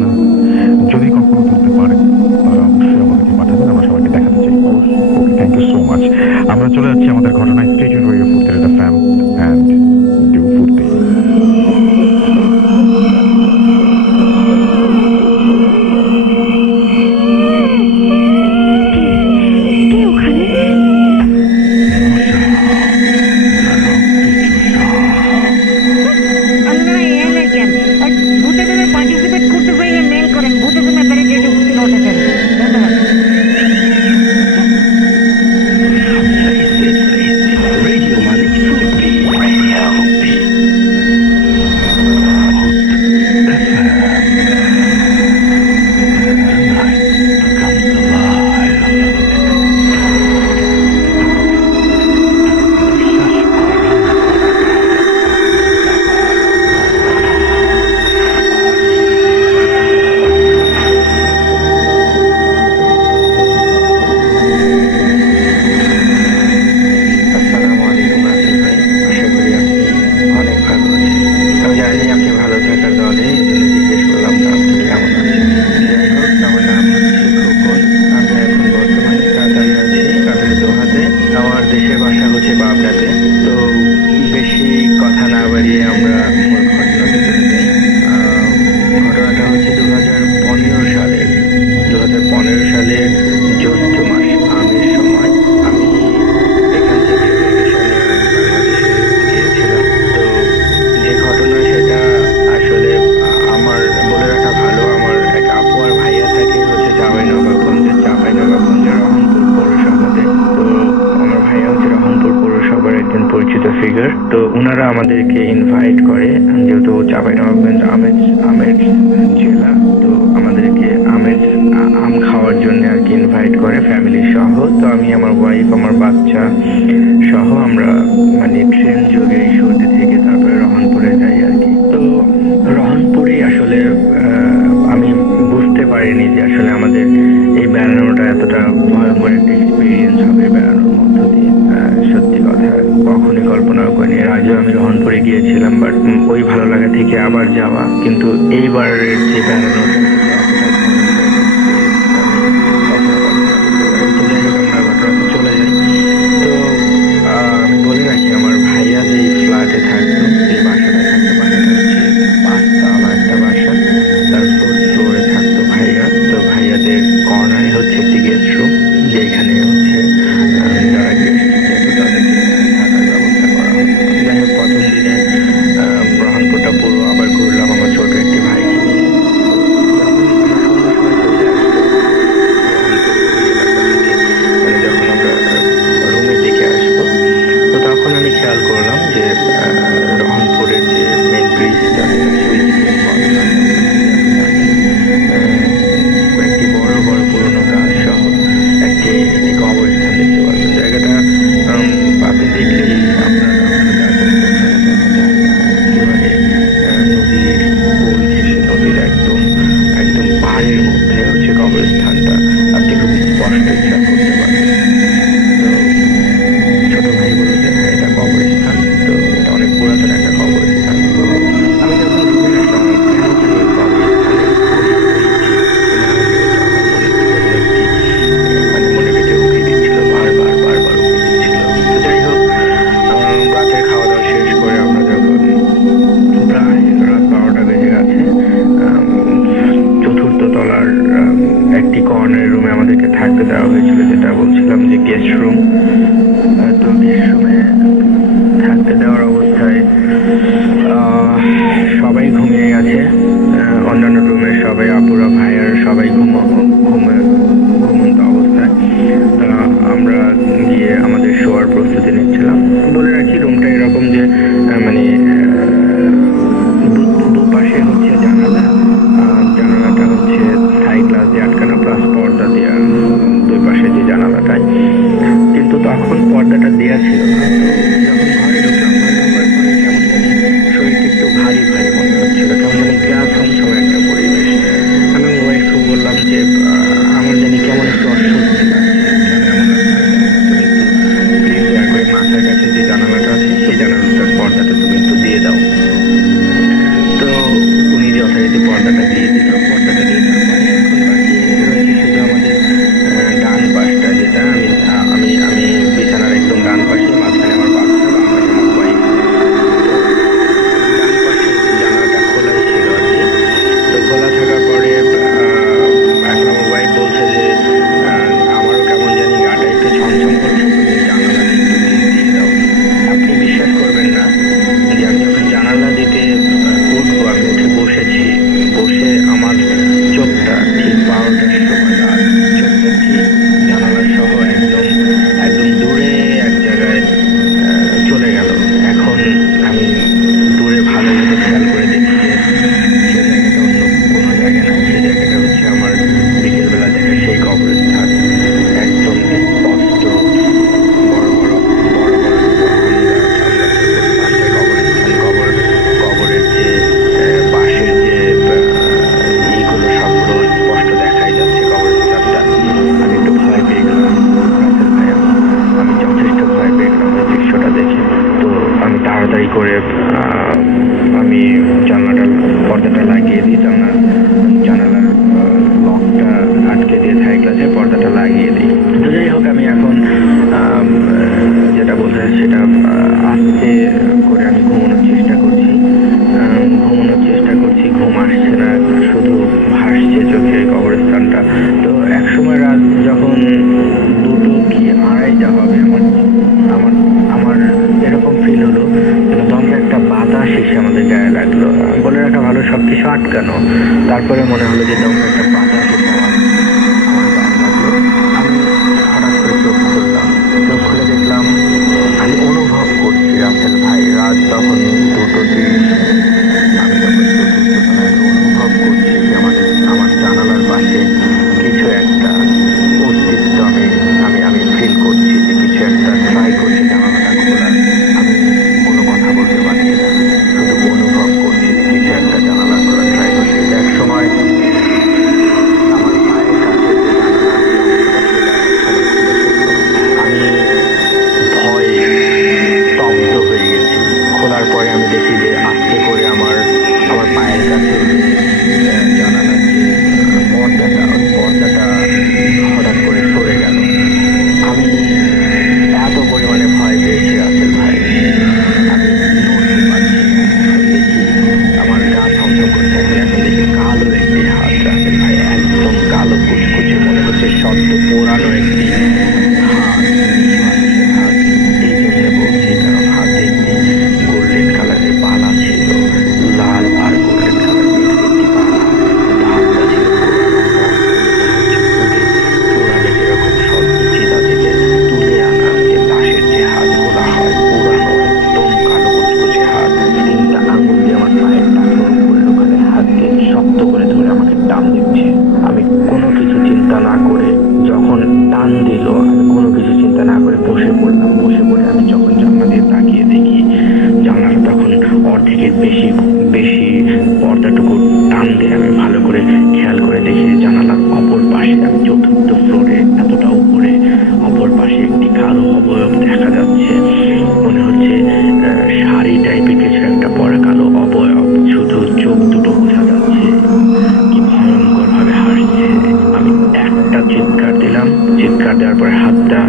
না। যদি কখনো তুলতে পারেন তাহলে অবশ্যই আমাদেরকে পাঠাবেন, আমরা সবাইকে দেখাতে চাই। ওকে, থ্যাংক ইউ সো মাচ। আমরা চলে যাচ্ছি আমাদের ঘটনায়। স্টে টিউনড রেডিও ফুটতে ফ্যাম অ্যান্ড ডু ফুটতে। আমাদেরকে ইনভাইট করে, যেহেতু চাঁপাইনবাবগঞ্জ আমের জেলা, তো আমাদেরকে আম খাওয়ার জন্য আর কি ইনভাইট করে ফ্যামিলি সহ। তো আমি, আমার ওয়াইফ, আমার বাচ্চা সহ আমরা মানে ট্রেন যোগে ঈশ্বরদী থেকে তারপরে রহনপুরে যাই আর কি। তো রহনপুরে আসলে আমি বুঝতে পারিনি যে আসলে আমাদের এই বেড়ানোটা এতটা ভয়ঙ্কর একটা এক্সপিরিয়েন্স হবে বেড়ানোর মধ্য দিয়ে। সত্যি কথা কখনই কল্পনাও করিনি। এর আগেও আমি রহনপুরে গিয়েছিলাম, বাট ওই ভালো লাগা থেকে আবার যাওয়া, কিন্তু এইবারের যে বেড়ানোটা চলে যাই। তো আমি বলে রাখি, আমার ভাইয়া যে ফ্ল্যাটে থাকতো, যে বাসাটা থাকতো, বাসাটা হচ্ছে 5 তলা একটা বাসা, তার 4th ফ্লোরে থাকতো ভাইয়া। তো ভাইয়াদের কর্নারে হচ্ছে একটি গেস্ট রুম, যেখানে হচ্ছে যারা গেস্ট যেত তাদেরকে থাকার ব্যবস্থা করা হতো। যাই হোক, প্রথম দিনে রহনপুরটা পুরো আবার ঘুরলাম আমার ছোট একটি ভাইকে নিয়ে। যখন আমরা রুমের দিকে আসবো, তো তখন আমি খেয়াল করলাম যে রহনপুরের যে মেন ব্রিজটা, কয়েকটি বড় বড় পুরোনো গাছ সহ একটি কবরস্থান দেখতে পারবেন। জায়গাটা আপনি দেখলেই আপনার নদীর কোল ঘেঁষে, নদীর একদম একদম পাহাড়ের মধ্যে হচ্ছে কবরস্থানটা, আপনি খুব স্পষ্ট খেয়াল করতে পারবেন। তো ছোট ভাই বলল যে হ্যাঁ, এটা কবরস্থান, তো এটা অনেক পুরাতন একটা কবরস্থান। তো আমি যখন রুমে আসলাম, মানে মনে ভেতরে উঠে দিচ্ছিল, বারবার বারবার উঠে দিচ্ছিল। তো যাই হোক, রাতের খাওয়া দাওয়া শেষ করে আমরা যখন প্রায় রাত 12টা বেজে গেছে, 4th তলার একটি কর্নারের রুমে আমাদেরকে থাকতে দেওয়া হয়েছিল, যেটা বলছিলাম যে গেস্ট রুম। তো গেস্ট রুমে থাকতে দেওয়ার অবস্থায় সবাই ঘুমিয়ে গেছে। অন্যান্য রুমে সবাই, আপুরা, ভাইয়ার সবাই ঘুমন্ত অবস্থায়। আমরা গিয়ে আমাদের শোয়ার প্রস্তুতি নিচ্ছিলাম। বলে রাখি, রুমটা এরকম যে মানে দুপাশে হচ্ছে জানালাটা হচ্ছে থাই গ্লাস দিয়ে আটকানো, প্লাস পর্দা দেওয়া দুই পাশে যে জানালাটায়, কিন্তু তখন পর্দাটা দেওয়া ছিল না। যখন ঘরে ঢুকলাম, কেমন জানি শরীরটা একটু ভারী ভারী মনে হচ্ছিল, কেমন জানি গা ছমছম একটা পরিবেশ। আমি ওয়াইফকে বললাম যে আমার জানি কেমন একটু অস্বস্তি লাগছে, প্লিজ দয়া করে মাথার কাছে যে জানালাটা আছে সেই জানালাটার পর্দাটা তুমি একটু দিয়ে দাও। তো উনি যথারীতি পর্দাটা দিয়ে দিল। পর্দাটা দিয়ে দেওয়ার পরে এখন বাকি রয়েছে শুধু আমাদের ডান পাশটা, যেটা আমি বিছানার একদম ডান পাশে, মাঝখানে আমার বাচ্চা, বাম পাশে আমার ওয়াইফ। ডান পাশে জানালাটা খোলাই ছিল আর কি। তো খোলা থাকার পরে এখন আমার ওয়াইফ বলছে যে আমারও কেমন জানি গাটা একটু ছমছম করছে, তুমি জানালাটা একটু দিয়ে দাও। আপনি বিশ্বাস করবেন না যে আমি যখন জানালা দিতে উঠবো, আমি উঠে বসেছি, বসে আমার চোখটা ঠিক 12টার সময় রাত, চোখটা ঠিক জানালা সহ একদম দূরে এক জায়গায় চলে গেল। এখন আমি দূরে ভালো মতো খেয়াল করে দেখি যে সে জায়গাটা অন্য কোনো জায়গা না, সে জায়গাটা হচ্ছে আমার বিকেলবেলা দেখা সেই কবরস্থান। একদম স্পষ্ট বড় বড় কবরস্থান, কবরের যে বাঁশের যে এইগুলো সবগুলো স্পষ্ট দেখাই যাচ্ছে কবরস্থানটা। আমি একটু ভয় পেয়ে গেলাম, রাসেল ভাই, আমি যথেষ্ট ভয় পেয়ে গেলাম ওই দৃশ্যটা দেখে। তো আমি তাড়াতাড়ি করে আমি জানলাটার পর্দাটা লাগিয়ে দিই, জানালার লকটা আটকে দিয়ে থাই গ্লাসে পর্দাটা লাগিয়ে দিই। তো যাই হোক, আমি এখন যেটা বলতে সেটা আস্তে করে আমি ঘুমানোর চেষ্টা করছি, ঘুম আসছে না, শুধু ভাসছে চোখে কবরস্থানটা। তো এক সময় রাত যখন 2টো কি 2:30 হবে, আমার এরকম ফিল হলো যেন দমে একটা বাতাস এসে আমাদের গায়ে লাগলো। বলে রাখা ভালো, সবকিছু আটকানো, তারপরে মনে হলো যে দমে একটা বাতাস এসে আমার গায়ে লাগলো। আমি হঠাৎ করে চোখ খুললাম, চোখ খুলে দেখলাম, আমি অনুভব করছি রাসেল ভাই, রাত তখন দিল, আমি কোনো কিছু চিন্তা না করে বসে পড়লাম। বসে পড়ে আমি যখন জানলা দিয়ে তাকিয়ে দেখি, জানলাটা তখন অর্ধেকের বেশি বেশি পর্দাটুকু টান দিয়ে আমি ভালো করে খেয়াল করে দেখি জানালার অপর পাশে, আমি চতুর্থ ফ্লোরে এতটা উপরে, অপর পাশে একটি কালো অবয়ব দেখা যাচ্ছে। মনে হচ্ছে শাড়ি টাইপের কিছু একটা পরা কালো অবয়ব, শুধু চোখ দুটো বোঝা যাচ্ছে, কি ভয়ঙ্কর ভাবে হাসছে। আমি একটা চিৎকার দিলাম, চিৎকার দেওয়ার পরে হাতটা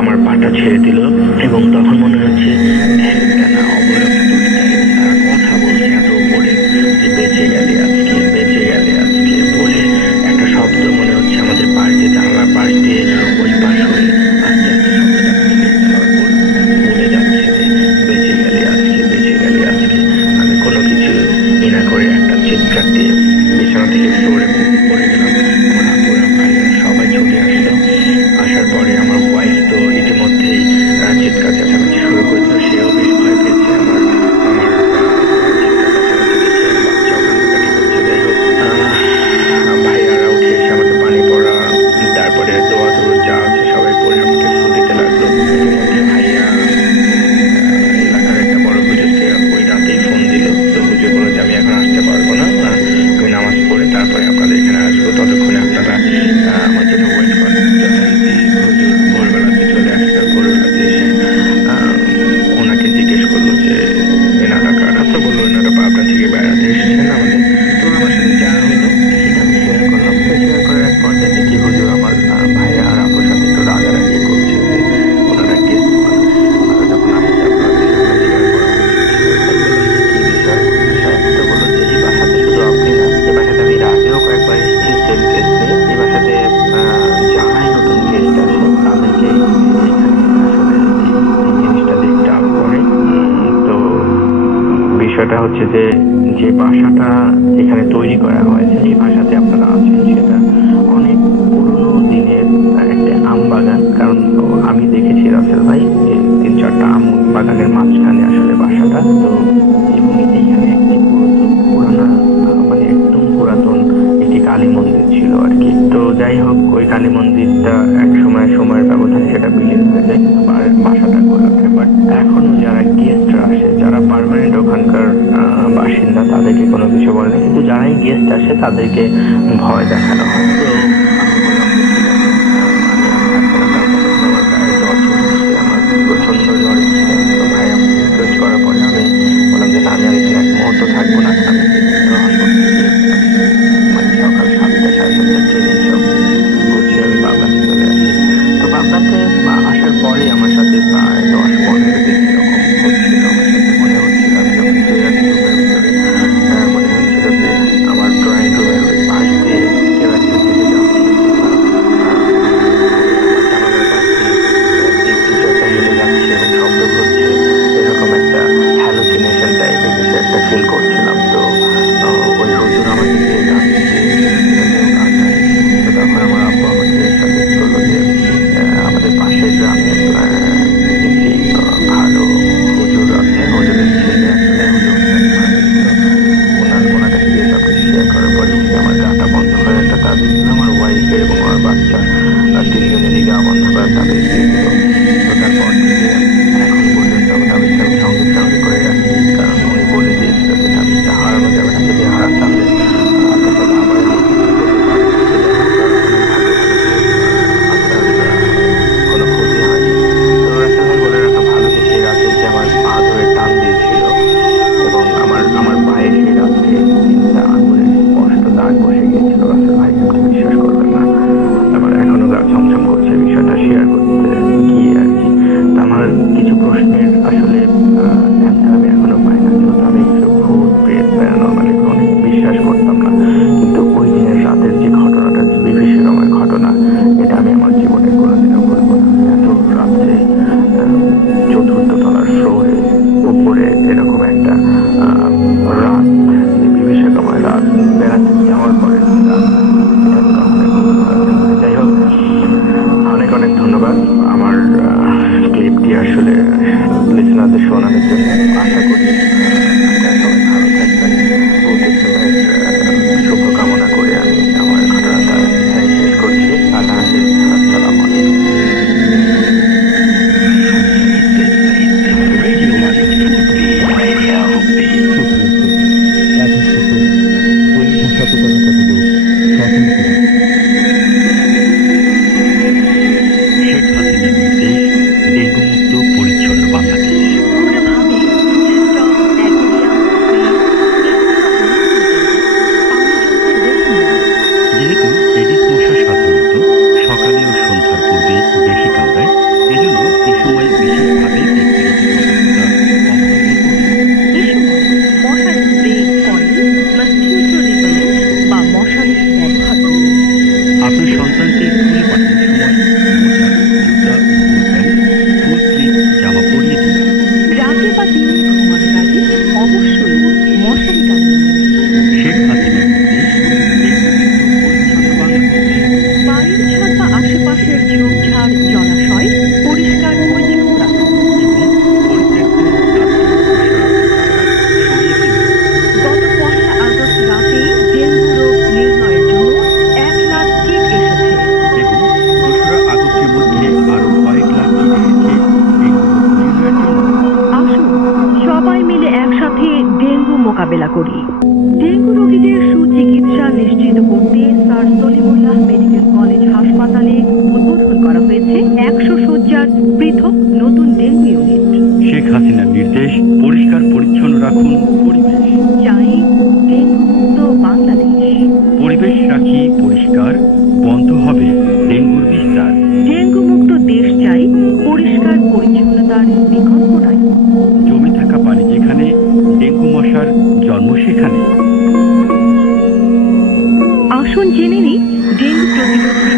আমার পাটা ছেড়ে দিল এবং তখন মনে হচ্ছে একটা না অবয়ব দুইটা, এবং তারা কথা বলছে এত উপরে যে বেঁচে গেলে আজকে, বেঁচে গেলে আজকে বলে একটা শব্দ মনে হচ্ছে আমাদের পাশ দিয়ে, জানালার পাশ দিয়ে ওই পাশ হয়ে আস্তে আস্তে শব্দটা বলে যাচ্ছে বেঁচে গেলে আজকে, বেঁচে গেলে আজকে। আমি কোনো কিছু না করে একটা চিৎকার দিয়ে বিছানা থেকে ফ্লোরে পড়ে গেলাম। আমার আপুরা ভাইরা সবাই ছুটে আসলো। আসার পরে আমার ওয়াইফ তো ইতিমধ্যেই চিৎকার চেঁচামেচি শুরু করেছিল, সেও বেশ ভয় পেয়েছে। আমার আমার ভাইয়ারা উঠে এসে আমাকে পানি পড়া, তারপরে দোয়া দোয়া যা আছে সবাই পরে আমাকে ফু দিতে লাগলো। ইতিমধ্যে ভাইয়া এলাকার একটা বড় হুজুরকে ওই রাতেই ফোন দিল। তো হুজুর বলল যে আমি এখন আসতে পারবো না, আমি নামাজ পড়ে তারপরে আপনাদের এখানে আসবো, ততক্ষণে আপনারা আমার জন্য ওয়েট করেন। যথারীতি হুজুর ভোরবেলাতে চলে আসলো। ভোরবেলাতে এসে ওনাকে জিজ্ঞেস করলো যে এনারা কারা, তো বললো এনারা পাবনা থেকে বেড়াতে এসেছেন আমাদের। তো আমার সাথে যা হলো সেটা আমি শেয়ার করলাম। তো শেয়ার করার এক পর্যায়ে দেখি হুজুর আমার ভাইয়া আর আপুর সাথে একটু রাগারাগি করছে যে ওনারা গেস্ট যখন আসছে আপনারা শেয়ার করা কি বিষয়। তো বললো যে এই বাসাতে শুধু আপনি না, এই বাসাতে আমি আগেও কয়েকবার এসেছি সেম কেস নিয়ে। এই বাসাতে যারাই নতুন গেস্ট আসে তাদেরকে আসলে এই জিনিসটা ডিস্টার্ব করে। তো বিষয়টা হচ্ছে যে যে বাসাটা এখানে তৈরি করা হয়েছে, এই বাসাতে আপনারা আছেন, সেটা অনেক পুরনো দিনের একটা আম বাগান। কারণ আমি দেখেছি রাসেল ভাই যে 3-4টা আম বাগানের মাঝখানে আসলে বাসাটা। তো এবং এইখানে একটি পুরানা মানে একদম পুরাতন একটি কালী মন্দির ছিল আর কি। তো যাই হোক, ওই কালী মন্দিরটা এক সময়ের ব্যবধানে সেটা বিলীন হয়ে যায়, কিন্তু বাসাটা গড়ে ওঠে। বাট এখনো যারা গেস্টরা আসে, যারা পার্মানেন্ট ওখানকার বাসিন্দা, তাদেরকে কোনো কিছু বলে না, কিন্তু যারাই গেস্ট আসে তাদেরকে ভয় দেখানো হয়। তো আমার প্রচন্ড জ্বর এসেছে। তো ভাই আমাকে রিকোয়েস্ট করার পরে আমি বললাম যে না, আমি আর এখানে এক মুহূর্ত থাকবো না, আমি মানে সকাল 7টা-7:30 ট্রেনে সব গুছিয়ে আমি পাবনাতে চলে আসি। তো পাবনাতে আসার পরে আমার সাথে প্রায় 10-15 দিন এরকম হচ্ছিল। আমার সাথে মনে হচ্ছিল, আমি যখন শুয়ে আছি রুমের ভিতরে, মনে হচ্ছিল যে আমার ড্রয়িং রুমের ওই পাশ দিয়ে কেউ একটা হেঁটে যাচ্ছে, কিছু একটা হেঁটে যাচ্ছে এবং শব্দ করছে, এরকম একটা হ্যালুসিনেশন টাইপের কিছু একটা ফিল করছিলাম। তো ওই হুজুর আমাকে দিয়ে যাচ্ছে, তো তখন আমার আব্বু আমাকে সাজেস্ট করলো যে আমাদের পাশের গ্রামে একটি ভালো হুজুর আছে, হুজুরের ছেলে আসলে হুজুর ওনার কাছে গিয়ে সবকিছু শেয়ার করার পরে আমার গাটা বন্ধ করার একটা তাবিজ দিল। আমার ওয়াইফের এবং আমার বাচ্চার 3জনেরই গা বন্ধ করার তাবিজ দিয়েছিল। তো তারপর থেকে এখন পর্যন্ত আমি তাবিজটা সঙ্গে করে রাখি, কারণ উনি বলে দিয়েছিল যে তাবিজটা হারানো যাবে না, যদি হারান তাহলে আবার কোনো ক্ষতি হয়নি। তো রাসেল বলে রাখা ভালো যে সেই রাতে যে আমার পা ধরে টান দিয়েছিল এবং আমার পায়ে সেই রাত্রে 3টা আঙুলের স্পষ্ট দাগ বসে গিয়েছিল। রাসেল ভাই, আপনি বিশ্বাস করবেন না, আমার এখন স্যার সলিমুল্লাহ মেডিকেল কলেজ হাসপাতালে উদ্বোধন করা হয়েছে 100 শয্যার পৃথক নতুন ডেঙ্গু ইউনিট। শেখ হাসিনার নির্দেশ, পরিষ্কার পরিচ্ছন্ন রাখুন পরিবেশ। চাই ডেঙ্গু মুক্ত বাংলাদেশ। পরিবেশ রাখি পরিষ্কার, বন্ধ হবে ডেঙ্গুর বিস্তার। ডেঙ্গু মুক্ত দেশ চাই, পরিষ্কার পরিচ্ছন্নতার বিকল্প নাই। জমে থাকা পানি যেখানে, ডেঙ্গু মশার জন্ম সেখানে। আসুন জেনে নিই ডেঙ্গু প্রতিরোধী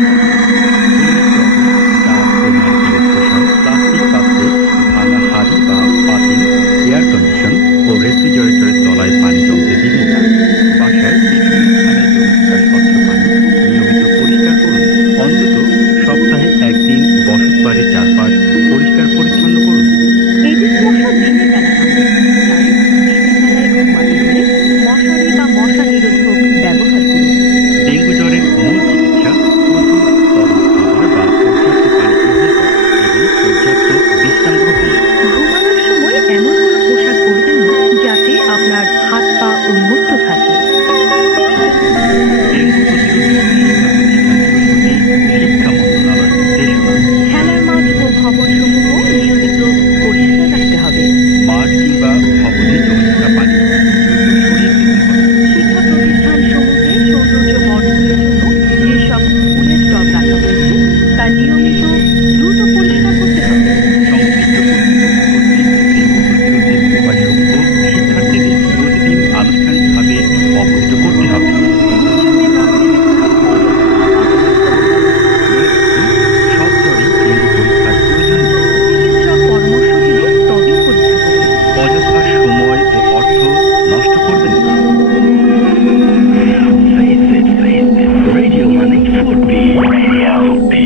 প্লাস্টিক পাত্রে ভাঙা হাড়ি বা পাতিল, এয়ার কন্ডিশন ও রেফ্রিজারেটরের তলায় পানি জমতে দিবেন না। বাসায় বিভিন্ন স্থানে জমে থাকা স্বচ্ছ পানি নিয়মিত পরিষ্কার করুন। অন্তত সপ্তাহে একদিন বসত বাড়ির চারপাশ পরিষ্কার পরিচ্ছন্ন করুন। এডিস মশা দিনে বেলা তাই দিনের বেলায় ঘুমাতে হলে মশারি বা মশা নিরোধক ব্যবহার করুন। ডেঙ্গু জ্বরের মূল চিকিৎসা প্রচুর তরল খাবার বা পর্যাপ্ত পানি গ্রহণ করা এবং পর্যাপ্ত বিশ্রাম গ্রহণ। ঘুমানোর সময় এমন কোনো পোশাক পরবেন না যাতে আপনার হাত পা উন্মুক্ত থাকে। ডেঙ্গু প্রতিরোধে শিক্ষা মন্ত্রণালয়ের নির্দেশনা। খেলার মাঠ ও ভবনসমূহ নিয়মিত পরিষ্কার রাখতে হবে। মাঠ কিংবা ভবনে জমে থাকা পানি সরিয়ে দিতে হবে। শিক্ষা প্রতিষ্ঠানসমূহে সৌন্দর্য বর্ধনের জন্য যেসব ফুলের টব রাখা হয়েছে তা নিয়মিত দ্রুত পরিষ্কার করতে হবে। সংশ্লিষ্ট কর্তৃপক্ষ কর্তৃক ডেঙ্গু প্রতিরোধের উপায়সমূহ শিক্ষার্থীদের প্রতিদিন আনুষ্ঠানিকভাবে অবহিত করতে হবে। সব জ্বরই ডেঙ্গু পরীক্ষার প্রয়োজন নেই। চিকিৎসক পরামর্শ দিলে তবেই পরীক্ষা করুন। অযথা সময় ও অর্থ নষ্ট করবেন না। রেডিও মানে ফুটবি, radio ফুটবি।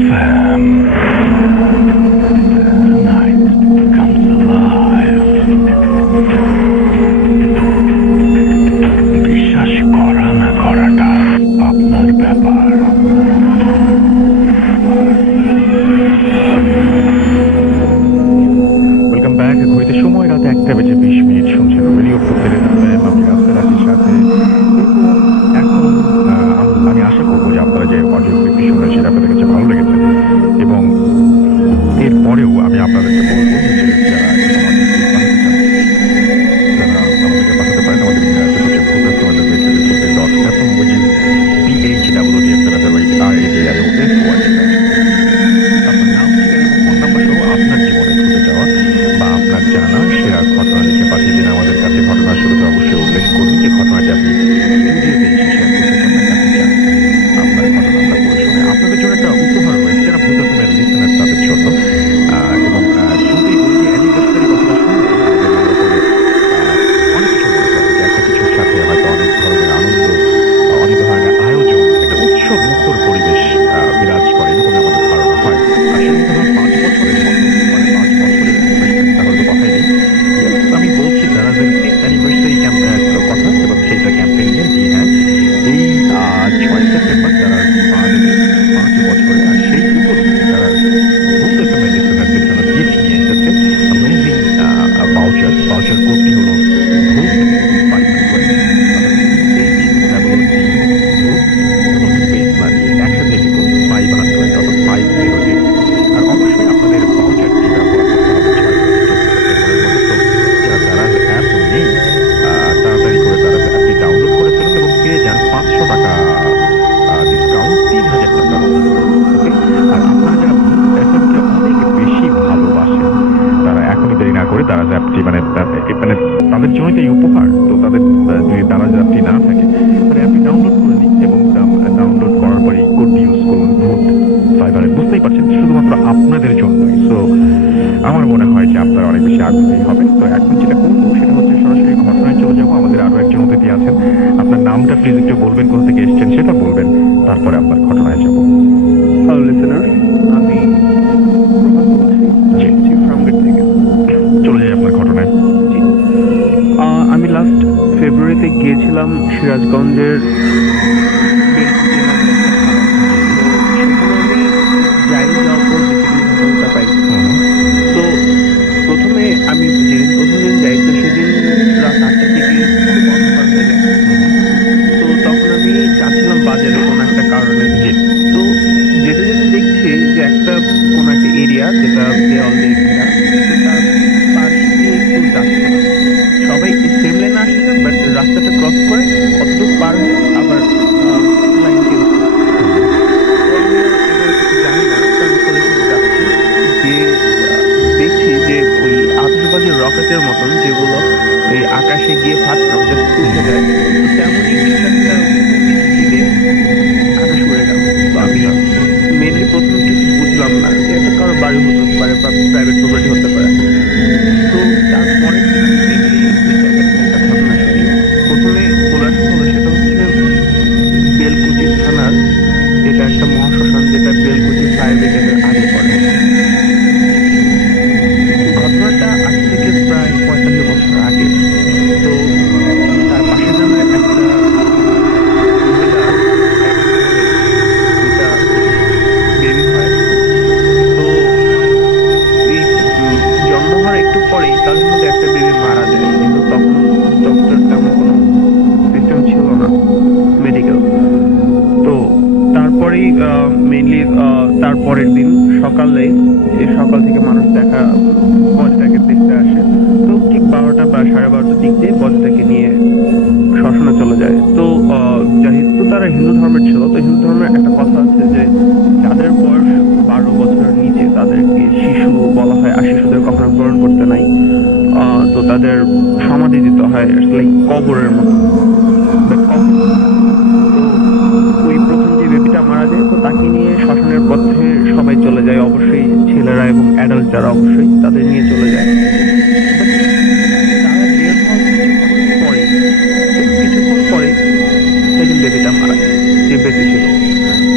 FM. The night comes alive. বিশ্বাস করা না করাটা আপনার ব্যাপার। Welcome back. ঘড়িতে সময় রাত 1:20 শুনছেন রেডিও ফুটের আমি রাস্তার সাথে। এখন আমি আশা করবো যে আপনারা যে অডিও ক্লিপটি শুনলেন সেটা আপনাদের কাছে ভালো লেগেছে এবং এরপরেও আমি আপনাদেরকে বলবো যে যারা আমাদেরকে পাঠাতে পারেন আমাদের আপনার নাম ঠিকানা এবং ফোন নাম্বার সহ আপনার জীবনে ঘটে যাওয়া বা আপনার জানা সেরা ঘটনা লিখে পাঠিয়ে দিন আমাদের কাছে। ঘটনার শুরুতে অবশ্যই উল্লেখ করুন যে ঘটনাটি আপনি স্টুডিওতে এসে শেয়ার করতে চান না কাছে চান। আপনার ঘটনা আমরা পড়ে শোনাই। আপনাদের জন্য একটা উপহার রয়েছে যারা ভূত এফএমের লিসেনার তাদের জন্য এবং শুনতেই বলি যে অ্যানিভার্সারি কথাটা শুনলে অনেক কিছু মনে করে যে একটা কিছুর সাথে হয়তো অনেক ধরনের আনন্দ, অনেক ধরনের আয়োজন, একটা উৎসব মুখর পরিবেশ বিরাজ করে এরকম আমাদের ধারণা হয়। আসলে ধরুন 5 বছরের মতো মানে 5 বছরের তাহলে তো কথাই নেই। আমি বলছি দারাজের অ্যানিভার্সারি কথা এবং সেইটা ক্যাম্পেইন নিয়ে যে হ্যাঁ এই 6 সেপ্টেম্বর তারা 5 বছরে আর সেই উপলক্ষে তারা ভূত এফএমের লিসেনারদের জন্য গিফট নিয়ে এসেছে অ্যামেজিং ভাউচার কোডটি হলো ভূত 500 স্পেস মারিয়ে একসাথে লিখুন 500 অর্থাৎ 500। আর অবশ্যই আপনাদের ভাউচারটি ব্যবহার করতে হবে 6 যারা দারাজ অ্যাপ নেই তাড়াতাড়ি করে দারাজ অ্যাপটি ডাউনলোড করে ফেলুন এবং পেয়ে যান 500 টাকা ডিসকাউন্ট, 3000 টাকা। ওকে, আর আপনারা যারা ভূত এফএমকে অনেক বেশি ভালোবাসেন তারা এখনই দেরি না করে দারাজ অ্যাপটি মানে তাদের জন্যই তো এই উপহার। তো তাদের যদি দারাজ অ্যাপটি না থাকে তাহলে অ্যাপটি ডাউনলোড করে নিন এবং ডাউনলোড করার পরে কোডটি ইউজ করুন ভূত 500। বুঝতেই পারছেন শুধুমাত্র আপনাদের জন্যই। সো আমার মনে হয় যে আপনারা অনেক বেশি আগ্রহী হবেন। তো এখন যেটা করবো সেটা হচ্ছে সরাসরি ঘটনায় চলে যাবো। আমাদের আরো একজন অতিথি আছেন, আপনার নামটা প্লিজ একটু বলবেন, কোথা থেকে এসেছেন সেটা বলবেন, তারপরে আপনার ঘটনায় যাবো। হ্যালো লিসেনার, আমি প্রভাত বলছি ফ্রম গেট থেকে। চলে যাই আপনার ঘটনায়। জি, আমি লাস্ট ফেব্রুয়ারিতে গিয়েছিলাম সিরাজগঞ্জের বেলকুচি নামে একটা স্থানে। তো সেখানে আমি জাইল যাওয়ার পর বেসিক্যালি ঘটনাটা পাই। তো প্রথমে আমি যেদিন প্রথম দিন যাই তো সেদিন রাত 8টার দিকে খুব অন্ধকার হয়ে যায়। দিক দিয়ে বডিটাকে নিয়ে শ্মশানে চলে যায়। তো যেহেতু তারা হিন্দু ধর্মের ছিল, তো হিন্দু ধর্মের একটা কথা আছে যে যাদের বয়স 12 বছরের নিচে তাদেরকে শিশু বলা হয়, আর শিশুদের কখনো গ্রহণ করতে নাই। তো তাদের সমাধি দিতে হয়, লাইক কবরের মতো। তো ওই প্রথম যে বেবিটা মারা যায়, তো তাকে নিয়ে শ্মশানের পথে সবাই চলে যায়, অবশ্যই ছেলেরা এবং অ্যাডাল্ট যারা অবশ্যই তাদের নিয়ে চলে যায়। তারা বের হওয়ার কিছুক্ষণ পরে সেদিন বেবিটা মারা যায়, যে বেঁচে ছিল।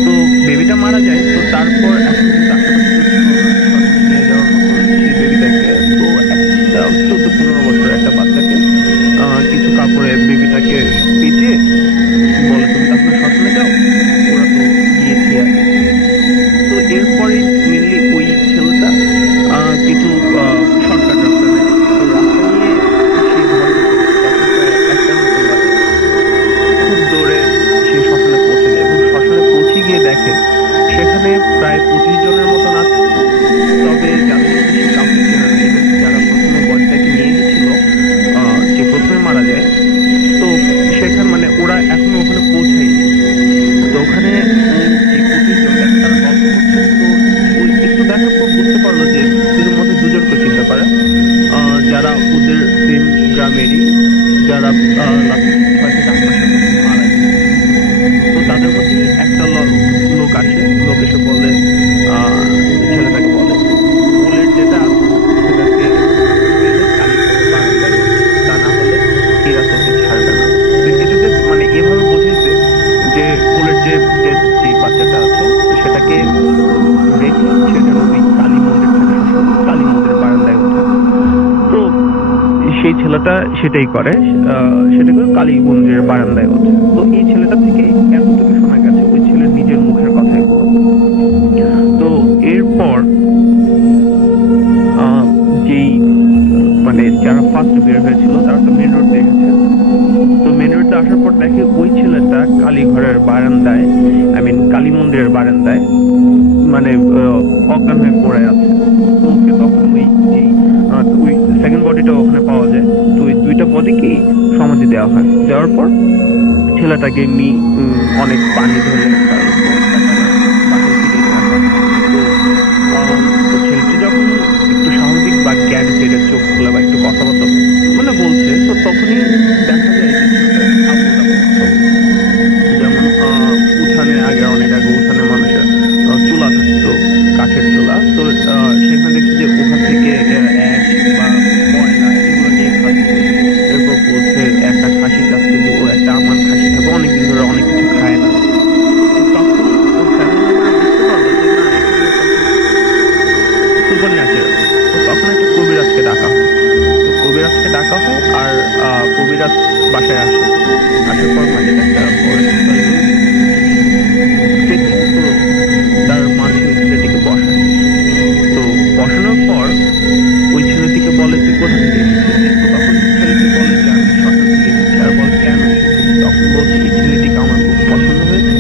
তো বেবিটা মারা যায়, তো তারপর এখন কিন্তু আশেপাশে নিয়ে যাওয়ার মতো সেই বেবিটাকে, তো একটা 14-15 বছর একটা বাচ্চাকে কিছু কাপড়ে বেবিটাকে পেঁচিয়ে বলে তুমি তাহলে শ্মশানে যাও, ওরা তো গিয়েছে আর। তো এরপরে মেনলি ওই ছেলেটা কিছু শর্টকাট রাস্তা নেয়। তো রাস্তা নিয়ে সেই ঘর একটা মতো বাজে, খুব দৌড়ে সে শ্মশানে পৌঁছে যায় এবং শ্মশানে পৌঁছে গিয়ে দেখে সেখানে প্রায় 25 জনের মতন আছে। তবে যাদের মধ্যে সে কাউকে চেনা নেই, যারা প্রথমে বডিটাকে নিয়ে গেছিল, যে প্রথমে মারা যায়, তো সেখানে মানে ওরা এখনো ওখানে পৌঁছায়নি। তো ওখানে যে 25 জন তারা গল্প করছে। তো ওই একটু দেখার পর বুঝতে পারলো যে এদের মধ্যে দুজনকে চিনতে পারে, যারা ওদের সেম গ্রামেরই, যারা 6 থেকে 8 মাসের মধ্যে মারা যায়। তো তাদের মধ্যে একটা লোক আসে, লোক এসে বলে ছেলেটাকে বলে ফুলের যেটা সেটাকে তা না হলে এরা তোকে ছাড়বে না। তো কিছুতে মানে এভাবে বোঝাইছে যে ফুলের যে বাচ্চাটা আছে সেটাকে রেখে সেটা ওই কালী মন্দির থেকে কালী মন্দিরের বারান্দায় ওঠে। তো সেই ছেলেটা সেটাই করে, সেটা করে কালী মন্দিরের বারান্দায় ওঠে। তো এই ছেলেটা থেকে এতটুকু শোনা গেছে ওই ছেলের নিজের মুখের কথাই বলো। তো এরপর যেই মানে যারা ফার্স্ট বের হয়েছিল তারা তো মেন রোড দেখেছে। তো মেন রোডে আসার পর দেখে ওই ছেলেটা কালী ঘরের বারান্দায়, কালী মন্দিরের বারান্দায় মানে অজ্ঞান হয়ে পড়ে আছে। তো ওকে তখন ওই সেকেন্ড বডিটা ওখানে পাওয়া যায়। তো ওই দুইটা বডিকেই সমাধি দেওয়া হয়। দেওয়ার পর ছেলেটাকে এমনি অনেক পানি ধরে তো ছেলেটি যখন একটু স্বাভাবিক বা জ্ঞান ফেরে চোখ খোলা বা একটু কথাবার্তা মানে বলছে, তো তখনই দেখা যায় যেমন উঠানে অনেক আগে উঠানে মানুষের চুলা থাকতো, কাঠের চুলা। তো সেখানে দেখছি যে ওখান থেকে অ্যাশ বা ময়লা এগুলো নিয়ে খাচ্ছে। এরপর বলছে একটা খাসি চাচ্ছে যে ও একটা আমার খাসি খাবে, অনেকদিন ধরে অনেক কিছু খায় না। তখন ওর ফ্যামিলি বুঝতে পারলো যে না সুপার ন্যাচারাল। তো তখন একটা কবিরাজকে ডাকা হয়। তো কবিরাজকে ডাকা হয় আর কবিরাজ বাসায় আসে। আসার পর মানে একটা তার মাঝে ওই ছেলেটিকে বসায়। তো বসানোর পর ওই ছেলেটিকে বলে তুই কোথা থেকে এসেছিস। তো তখন ছেলেটি বলে যে আমি শ্মশান থেকে এসেছি। আর বল কেন এসেছিস। তখন বলছে এই ছেলেটিকে আমার খুব পছন্দ হয়েছে,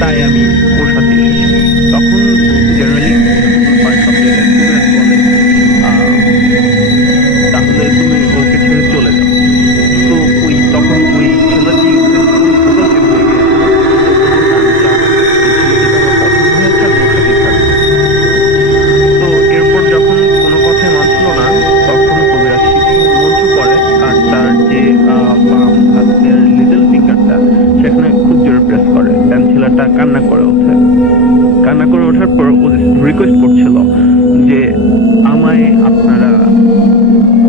তাই আমি ওর সাথে এসেছি। তখন জেনারেলি সব জায়গায় কবিরাজ বলে তাহলে তুমি ওকে ছেড়ে চলে যাও। তো তখন ওই ছেলেটি তো এরপর যখন কোনো কথাই মানছিল না, তখন কবিরাজ মন্ত্র পড়ে আর তার যে বাম হাতের লিটল ফিঙ্গারটা সেখানে খুব জোরে প্রেস করে। দেন ছেলেটা কান্না করে ওঠে। কান্না করে ওঠার পর রিকোয়েস্ট করছিল যে আমায় আপনারা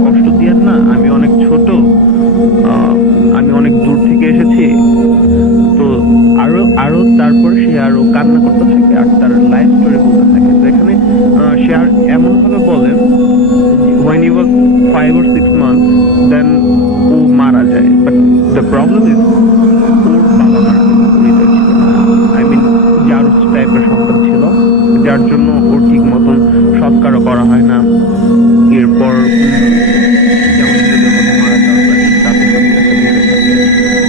কষ্ট দিয়েন না, আমি অনেক ছোট, আমি অনেক দূর থেকে এসেছি। তো আরো তারপর সে আরো কান্না করতে থাকে আর তার লাইফ স্টোরি বলতে থাকে। তো এখানে সে আর এমন ভাবে বলেন when he was 5 or 6 months then ও মারা যায়। বাট দ্য প্রবলেম ইজ ওর বাবা মার পরিচয় ছিল না। জারুস টাইপের সন্তান ছিল, যার জন্য ওর ঠিক মতন সংস্কারও করা হয় না। এরপর যেমন মারা যাওয়ার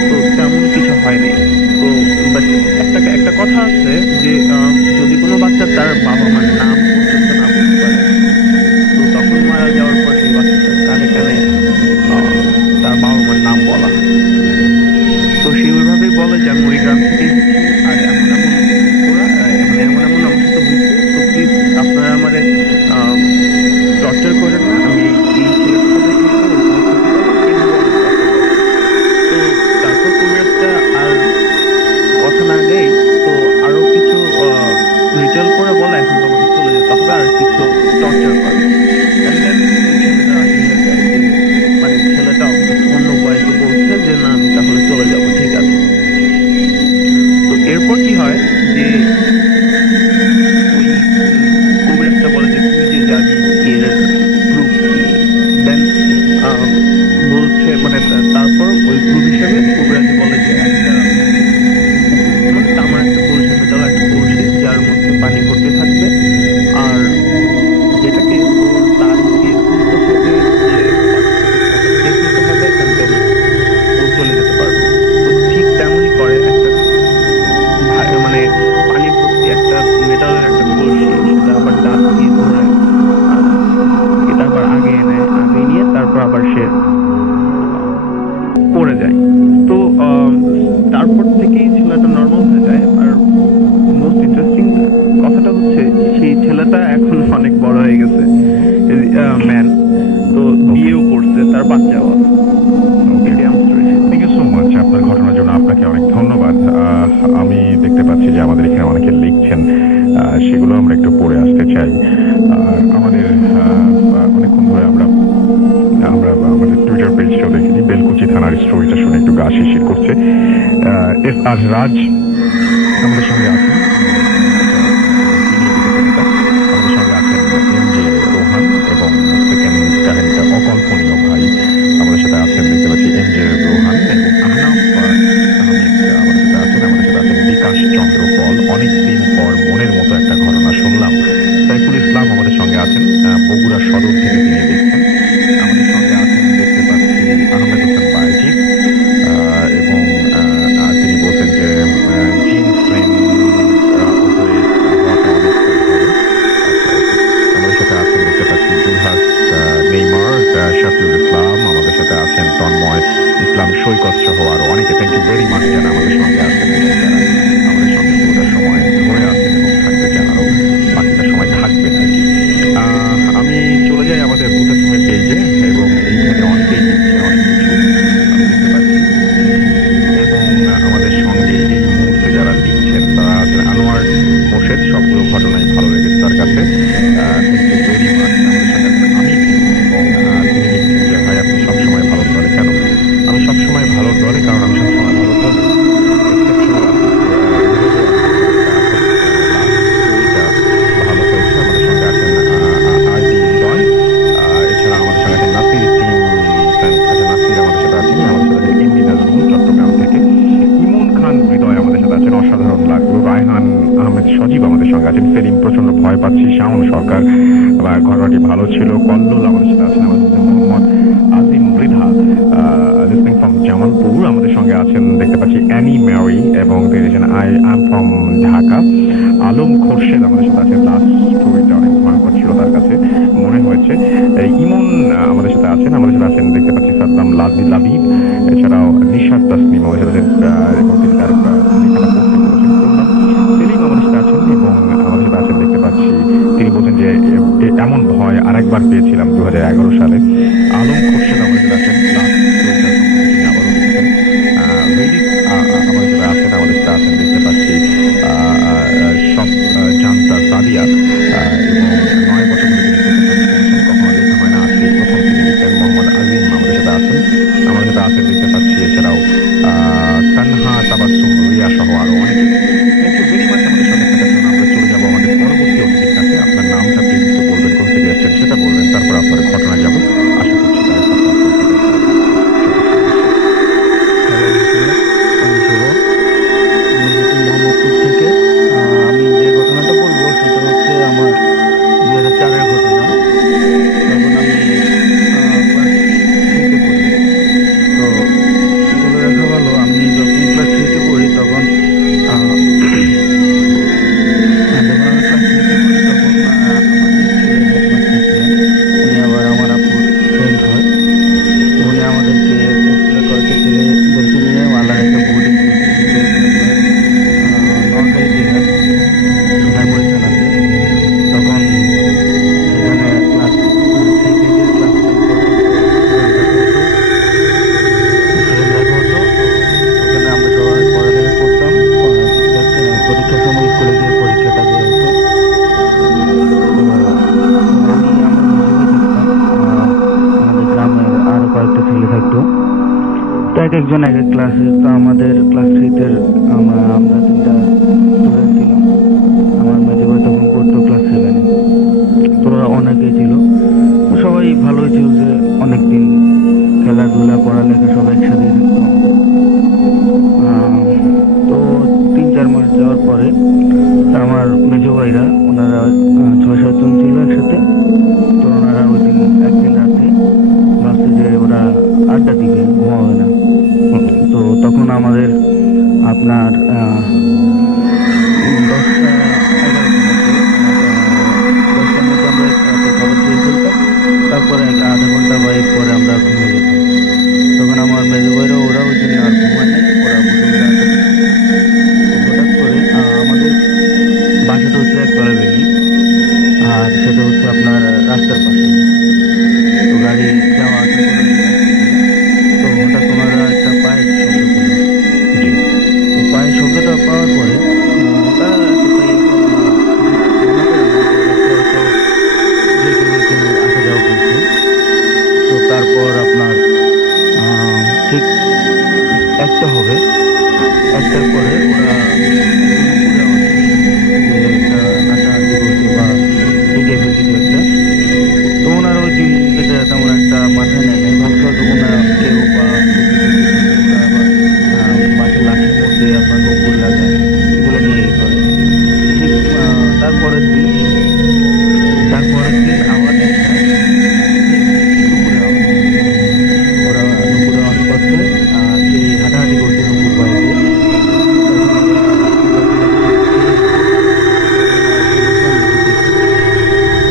তো তেমন কিছু হয় নাই। তো একটা কথা আছে যে যদি কোনো বাচ্চা তার বাবা মার নাম পর্যন্ত না বলতে পারে, তো তখন মারা যাওয়ার পর সেই বাচ্চাটার কানে কানে যে আমি ওই গ্রাম থেকে আর এমন ওরা মানে এমন আমার সাথে হয়েছে, তো প্লিজ আপনারা আমার টর্চার করেন না। আমি এই ছেলেটার সাথে তো তারপর কবিরাজটা আর কথা না দেয়, তো আরো কিছু রিচুয়াল করে বলে এখন তোমাকে চলে যেতে হবে, আর কিছু টর্চার করে। মানে ছেলেটা অন্য বয়সে বলছে যে না আমি তাহলে চলে যাবো, ঠিক আছে। তো এরপর কি হয় যে ওই কবিরাজটা বলে যে তুই যে যাবি এর প্রুফ দেন বলছে, মানে তারপর ওই প্রুফ হিসেবে কবিরাজ বলে যে একটা মানে তামার একটা কলসি, মেটাল একটা কলসি যার মধ্যে পানি ভর্তি থাকবে, আর যেটাকে ওর তার দিয়ে তুলতে হবে, ও চলে যেতে পারবে। তো ঠিক তেমনই করে একটা মানে পানি ভর্তি একটা মেটালের একটা কলসি, সেটা আবার দাঁত দিয়ে ধরে এটা আবার আগে এনে আগে নিয়ে তারপর আবার সে পড়ে যায়। তো তারপর থেকেই ছেলেটা নর্মাল হয়ে যায়। আর মোস্ট ইন্টারেস্টিং কথাটা হচ্ছে সেই ছেলেটা এখন অনেক বড় হয়ে গেছে, ম্যান, তো বিয়েও করছে, তার বাচ্চাও আছে। থ্যাংক ইউ সো মাচ আপনার ঘটনার জন্য, আপনাকে অনেক ধন্যবাদ। আমি দেখতে পাচ্ছি যে আমাদের এখানে অনেকে লিখছেন, সেগুলো আমরা একটু পড়ে আসতে চাই। আমাদের অনেকক্ষণ ধরে আমরা আমাদের টুইটার পেজটাও দেখেছি, বেলকুচি থানার স্টোরিটা শুনে একটু গা শিরশির করছে। এস আর রাজ আমাদের সঙ্গে আছেন, আমাদের সঙ্গে আছেন এম জে রোহান, এবং সেকেন্ড কাহিনীটা অকল্পনীয় ভাই আমাদের সাথে আছেন, দেখতে পাচ্ছি এম জে রোহান, এবং আহনাফ আহমেদ আমাদের সাথে আছেন, আমাদের সাথে আছেন বিকাশ চন্দ্র পল। অনেকদিন পর মনের মতো একটা ঘটনা শুনলাম। সাইফুল ইসলাম আমাদের সঙ্গে আছেন, বগুড়া সদর থেকে তিনি দেখছেন। আমাদের সঙ্গে আছেন দেখতে পাচ্ছি আহমেদ হোসেন বায়েজিদ, এবং তিনি বলছেন যে জিন ফ্রেন্ড আমাদের সাথে আছেন, দেখতে পাচ্ছি জুলহাস নেইমার, শাফিউল ইসলাম আমাদের সাথে আছেন, তন্ময় ইসলাম সৈকত সহ আরো অনেকে। থ্যাংক ইউ ভেরি মাচ যারা আমাদের সঙ্গে আছেন এবং যারা আমাদের সঙ্গে পুরোটা সময় ধরে আছেন এবং থাকতে চান, আরো বাকিটা সময় থাকবেন আর কি। আমি চলে যাই আমাদের বুথাফিমের পেজে, এবং এইখানে অনেকেই লিখছে অনেক কিছু আমি দেখতে পাচ্ছি, এবং আমাদের সঙ্গে এই মুহূর্তে যারা লিখছেন তারা আছেন আনোয়ার মোর্শেদ, সবগুলো ঘটনাই ভালো লেগেছে তার কাছে। Thank you very much. আমাদের সঙ্গে আছেন আমির, এবং তিনি লিখছেন যে ভাই আপনি সবসময় ভালো দলে। কেন আমি সবসময় ভালো দলে? কারণ আমি সবসময় ভালো দলে ভালো হয়েছে। আমাদের সঙ্গে আছেন আর ডি হৃদয়, এছাড়া আমাদের সঙ্গে আছেন নাসির টিম, নাসির আমাদের সাথে আছেন, আমাদের সাথে আছেন এমডি নাজমুল চট্টগ্রাম থেকে, ইমন খান হৃদয় আমাদের সাথে আছেন, অসাধারণ লাগলো। রায়হান আহমেদ সজীব আমাদের সঙ্গে আছেন, সেলিম প্রচন্ড ভয় পাচ্ছি, শাওন সরকার ঘটনাটি ভালো ছিল, কল্লোল আমাদের সাথে আছেন, আমাদের সাথে মোহাম্মদ আজিম মৃধা লিসনিং ফ্রম জামালপুর আমাদের সঙ্গে আছেন, দেখতে পাচ্ছি অ্যানি ম্যারি, এবং তিনি আছেন I am from Dhaka. Alam Khorshed আমাদের সাথে আছেন, লাস্ট স্টোরিটা অনেক ভয়ঙ্কর ছিল তার কাছে মনে হয়েছে। ইমন আমাদের সাথে আছেন, আমাদের সাথে আছেন দেখতে পাচ্ছি সাদ্দাম লাবিব, এছাড়াও নিশাদ তাসনিম আমাদের সাথে এবং তিনি তার লেখাটা পোস্ট করেছেন। সেলিম আমাদের সাথে আছেন, এবং আমাদের সাথে আছেন দেখতে পাচ্ছি তিনি বলছেন যে এমন ভয় আরেকবার পেয়েছিলাম 2011 সালে। আলম খোরশেদ আমাদের সাথে আছেন, লাস্ট স্টোরিটা তিনি আবারও লিখছেন। বেদিক আমাদের সাথে আছেন, আমাদের সাথে আছেন দেখতে পাচ্ছি সব জানতা সাদিয়া, এবং 9 বছর ধরে তিনি শুনছেন, কখনো লেখা হয় না, আজকে প্রথম তিনি লিখছেন। মোহাম্মদ আজিম আমাদের সাথে আছেন, আমাদের সাথে আছেন দেখতে পাচ্ছি, এছাড়াও তানহা তাবাসসুম রিয়া সহ আরো অনেকে। থ্যাংক ইউ ভেরি মাচ আমাদের সঙ্গে থাকার জন্য। আমরা চলে যাবো আমাদের পরবর্তী অতিথির কাছে। আপনার নামটা প্লিজ একটু বলবেন, কোথা থেকে এসেছেন সেটা বলবেন, তারপর আপনার ঘটনায় যাবো। আশা করছি তারা সব মোহাম্মদপুর থেকে। আমি যে ঘটনাটা বলবো সেটা হচ্ছে আমার 2004-এর ঘটনা। তখন আমি ক্লাস 3-তে পড়ি। তো বলে রাখা ভালো, আমি যখন ক্লাস 3-তে পড়ি তখন ক্লাস 3-তে আমরা 3টা স্টুডেন্ট ছিলাম। আমার মেজো ভাই তখন পড়তো ক্লাস 7-এ। তোরা অনেকেই ছিল, সবাই ভালোই ছিল, যে অনেকদিন খেলাধুলা পড়ালেখা সব একসাথে থাকতাম। তো 3-4 মাস যাওয়ার পরে আমার মেজো ভাইরা ওনারা 6-7 জন ছিল একসাথে। তো ওনারা ওই দিন একদিন রাতে ভাবছে যে ওরা আড্ডা দিবে, ঘুমাবে না। তো তখন আমাদের আপনার 10টার মধ্যে আমরা খাবার খেয়ে ফেলতাম, তারপরে আধা ঘন্টা বা এর পরে আমরা ঘুমিয়ে যেতাম। তখন আমার মেজো ভাইরা ওরা ওই দিন আর ঘুমায় নাই, ওরা বসে বসে আড্ডা দিচ্ছে। হঠাৎ করে আমাদের বাসাটা হচ্ছে একতলা বিল্ডিং, আর সেটা হচ্ছে আপনার রাস্তার পাশে। তো গাড়ি যাওয়া আসা করে, তো হঠাৎ ওনারা একটা পায়ের শব্দ পেল। তো পায়ের শব্দটা পাওয়ার পরে তারা আসা যাওয়া করছে। তো তারপর আপনার ঠিক একটা হবে, একটার পরে ওরা হাঁটাহাঁটি করছে বা এই টাইপের কিছু একটা। তো ওনারা ওই দিন এটা তেমন একটা মাথায় নেয় নাই, ভাবছে হয়তো ওনারা কেউ বা বাসের লাঠির মধ্যে আপনার নকুল লাগা এগুলো নিয়ে করে। ঠিক তারপরের দিন আমার ওরা নুপুরে অন করছে, সেই হাঁটাহাঁটি করছে নুপুর বাইরে।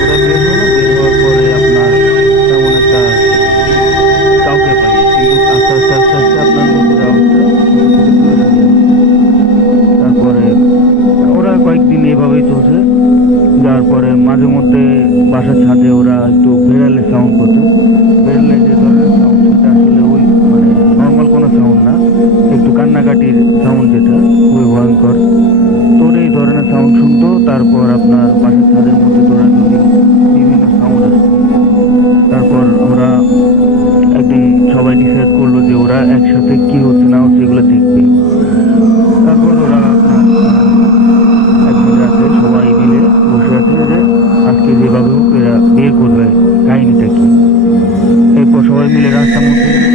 ওরা বের হলো, বের হওয়ার পরে আপনার তেমন একটা কাউকে পাই, কিন্তু আস্তে আস্তে আস্তে আস্তে আপনার নুপুরের অবস্থা। তারপরে ওরা কয়েকদিন এভাবেই চলছে। যাওয়ার পরে মাঝে মধ্যে বাসার ছাদে ওরা একটু বেড়ালে সাউন্ড করতো। বেড়ালে যে ধরনের সাউন্ড, সেটা আসলে ওই মানে নর্মাল কোনো সাউন্ড না, একটু কান্নাকাটির সাউন্ড, যেটা খুবই ভয়ঙ্কর। তো এই ধরনের সাউন্ড শুনতো। তারপর আপনার বাসার ছাদের মধ্যে দৌড়াদৌড়ি, বিভিন্ন সাউন্ড আসতো। তারপর ওরা একদিন সবাই ডিসাইড করলো যে ওরা একসাথে কি হচ্ছে না হচ্ছে এগুলো দেখবে। তারপর ওরা আপনার একদিন রাতে সবাই মিলে বসে আছে যে আজকে যেভাবে হোক এরা বের করবে কাহিনীটা কি। এরপর সবাই মিলে রাস্তার মধ্যে গেল।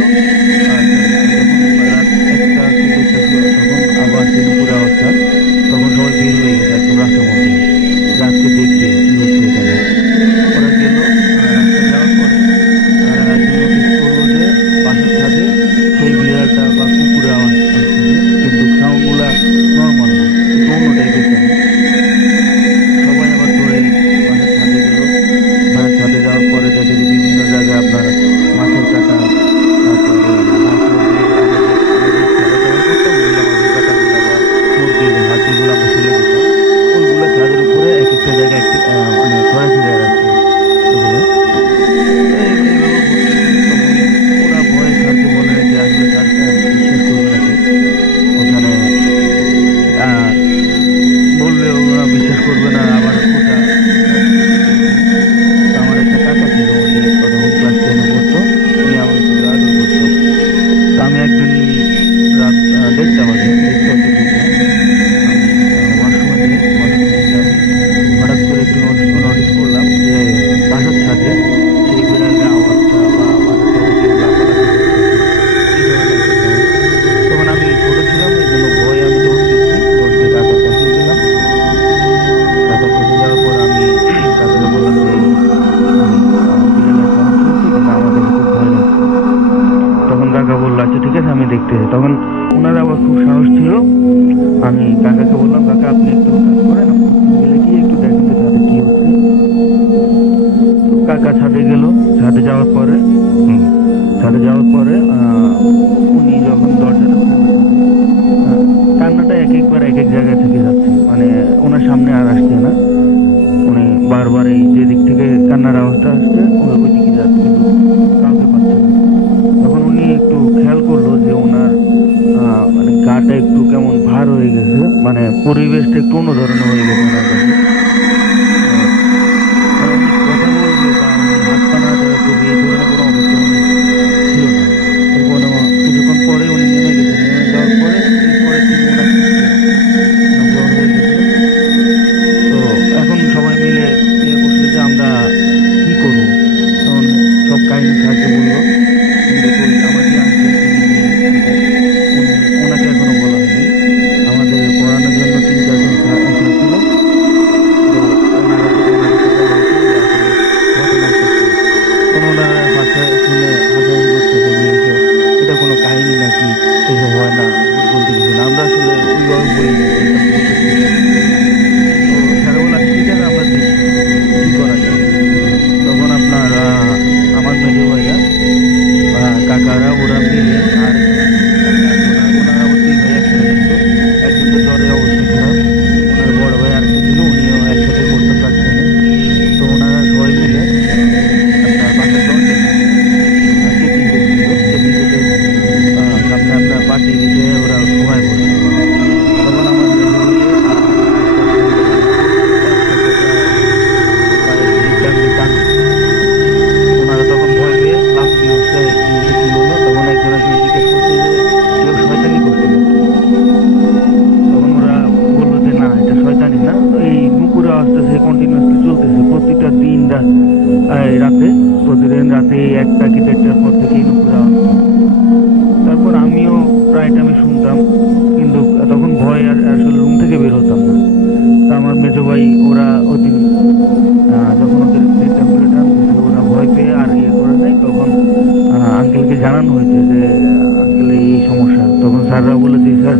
আর যখন রাত 1টা কি 2টা তখন আবার দুপুরে অবস্থা, তখন সবাই বের হয়ে গেছে একদম রাস্তার মধ্যে, রাতকে দেখবে কি হচ্ছে এখানে। ওরা গেল, রাস্তা যাওয়ার পরে তারা নোটিস করলো যে বাসার ছাদে সেই বিড়ালটা বা কুকুরের আওয়াজ আসছে, কিন্তু সাউন্ডগুলা নর্মাল না, একটু অন্য টাইপের সাউন্ড। সবাই আবার ধরে বাসার ছাদে গেল। বাসার ছাদে যাওয়ার পরে দেখে যে বিভিন্ন জায়গায় আপনার মাছের কাটা, তারপরে মুরগির হাত যেগুলো আমরা ফেলে দিতাম, ওইগুলো ছাদের উপরে এক একটা জায়গায় একটি মানে ছড়া ছিড়ে রাখছে ওগুলো। ওরা ভয়ে ছাড়তে বলে যে আসলে ছাড়তে বিশ্বাস করবে নাকি, ওখানে বললে ওরা বিশ্বাস করবে না। আবার ওটা আমার একটা কাকা ছিল, উনি তখন ক্লাস 10-এ পড়তো, উনি আমার খুব আদর করতো। তো আমি একদিন রাত 1:30 বাজে, 1:30 থেকে ওয়াশরুমে হঠাৎ করে একটু নোটিস করলাম যে বাসার ছাদে সেই বিড়ালের আওয়াজটা বা বাসার ছাদে কেউ লাফালাফি করতেছে, তখন আমি ছোট ছিলাম, এই জন্য ভয় আমি দৌড় দিচ্ছি, দৌড় দিয়ে কাকার কাছে গেলাম। কাকার কাছে যাওয়ার পর আমি কাকাকে বললাম যে বিড়ালের সাউন্ড শুনছি, কিন্তু আমার কাছে খুব ভয় লাগছে। তখন কাকা বললো আচ্ছা ঠিক আছে আমি দেখতেছি। তখন ওনার আবার খুব সাহস ছিল। আমি কাকাকে বললাম কাকা আপনি একটু কাজ করেন, গেলে গিয়ে একটু দেখেন যে ছাদে কি হচ্ছে। কাকা ছাদে গেল। ছাদে যাওয়ার পরে উনি যখন দরজাটা খুলবে, কান্নাটা এক একবার এক এক জায়গায় থেকে যাচ্ছে, মানে ওনার সামনে আর আসছে না। উনি বারবার এই যে দিক থেকে কান্নার আওয়াজটা আসছে ওই দিকে যাচ্ছে, কিন্তু কাউকে পাচ্ছে না। তখন উনি একটু খেয়াল করলো যে ওনার মানে গাটা একটু কেমন ভার হয়ে গেছে, মানে পরিবেশটা একটু অন্য ধরনের হয়ে গেছে ওনার কাছে। কথা বলবে বা হাত পা নাড়াচাড়া করবে এই ধরনের কোনো অবস্থা উনি ছিল না। এরপর কিছুক্ষণ পরে উনি নেমে গেছে। নেমে যাওয়ার পরে বলি তো স্যার বললাম ঠিক আছে আমরা দেখি কি করা যায়। তখন আপনার আমার মেজো ভাইয়া কাকারা ওরা মিলে আর ওনারা আবার দুই ভাই একসাথে থাকতো। একজন তো জ্বরের অবস্থা খারাপ, ওনার বড় ভাই আরেকটা ছিল, উনিও একসাথে করতে পারছেন না। তো ওনারা সবাই মিলে আপনার বাসার দরজা চেকিং করছিল। চেকিং করতে সামনে আপনার পার্টি দিতে ওরা সময় বসে। তখন আমার মেজো ওনারা তখন ভয় পেয়ে লাফ দিয়ে উঠছে কি হলো। তখন একজন আসলে জিজ্ঞেস করছে যে কেউ শয়তানি করছে নাকি। তখন ওরা বললো যে না এটা শয়তানি না। তো এই নুপুরে আওয়াজটা সে কন্টিনিউয়াসলি চলতেছে প্রতিটা দিন রাতে, প্রতিদিন রাতে 1টা কি 1:30টার পর থেকে এই নুপুরে আওয়াজ। তারপর আমিও প্রায় টাইমে শুনতাম, কিন্তু তখন ভয় আর আসলে রুম থেকে বের হতাম না। তো আমার মেজো ভাই ওরা ওদিন যখন ওদের টেম্পারেচার আনতেছে ওরা ভয় পেয়ে আর ইয়ে করে নাই। তখন আঙ্কেলকে জানানো হয়েছে যে আঙ্কেল এই সমস্যা। তখন স্যাররা বলেছে স্যার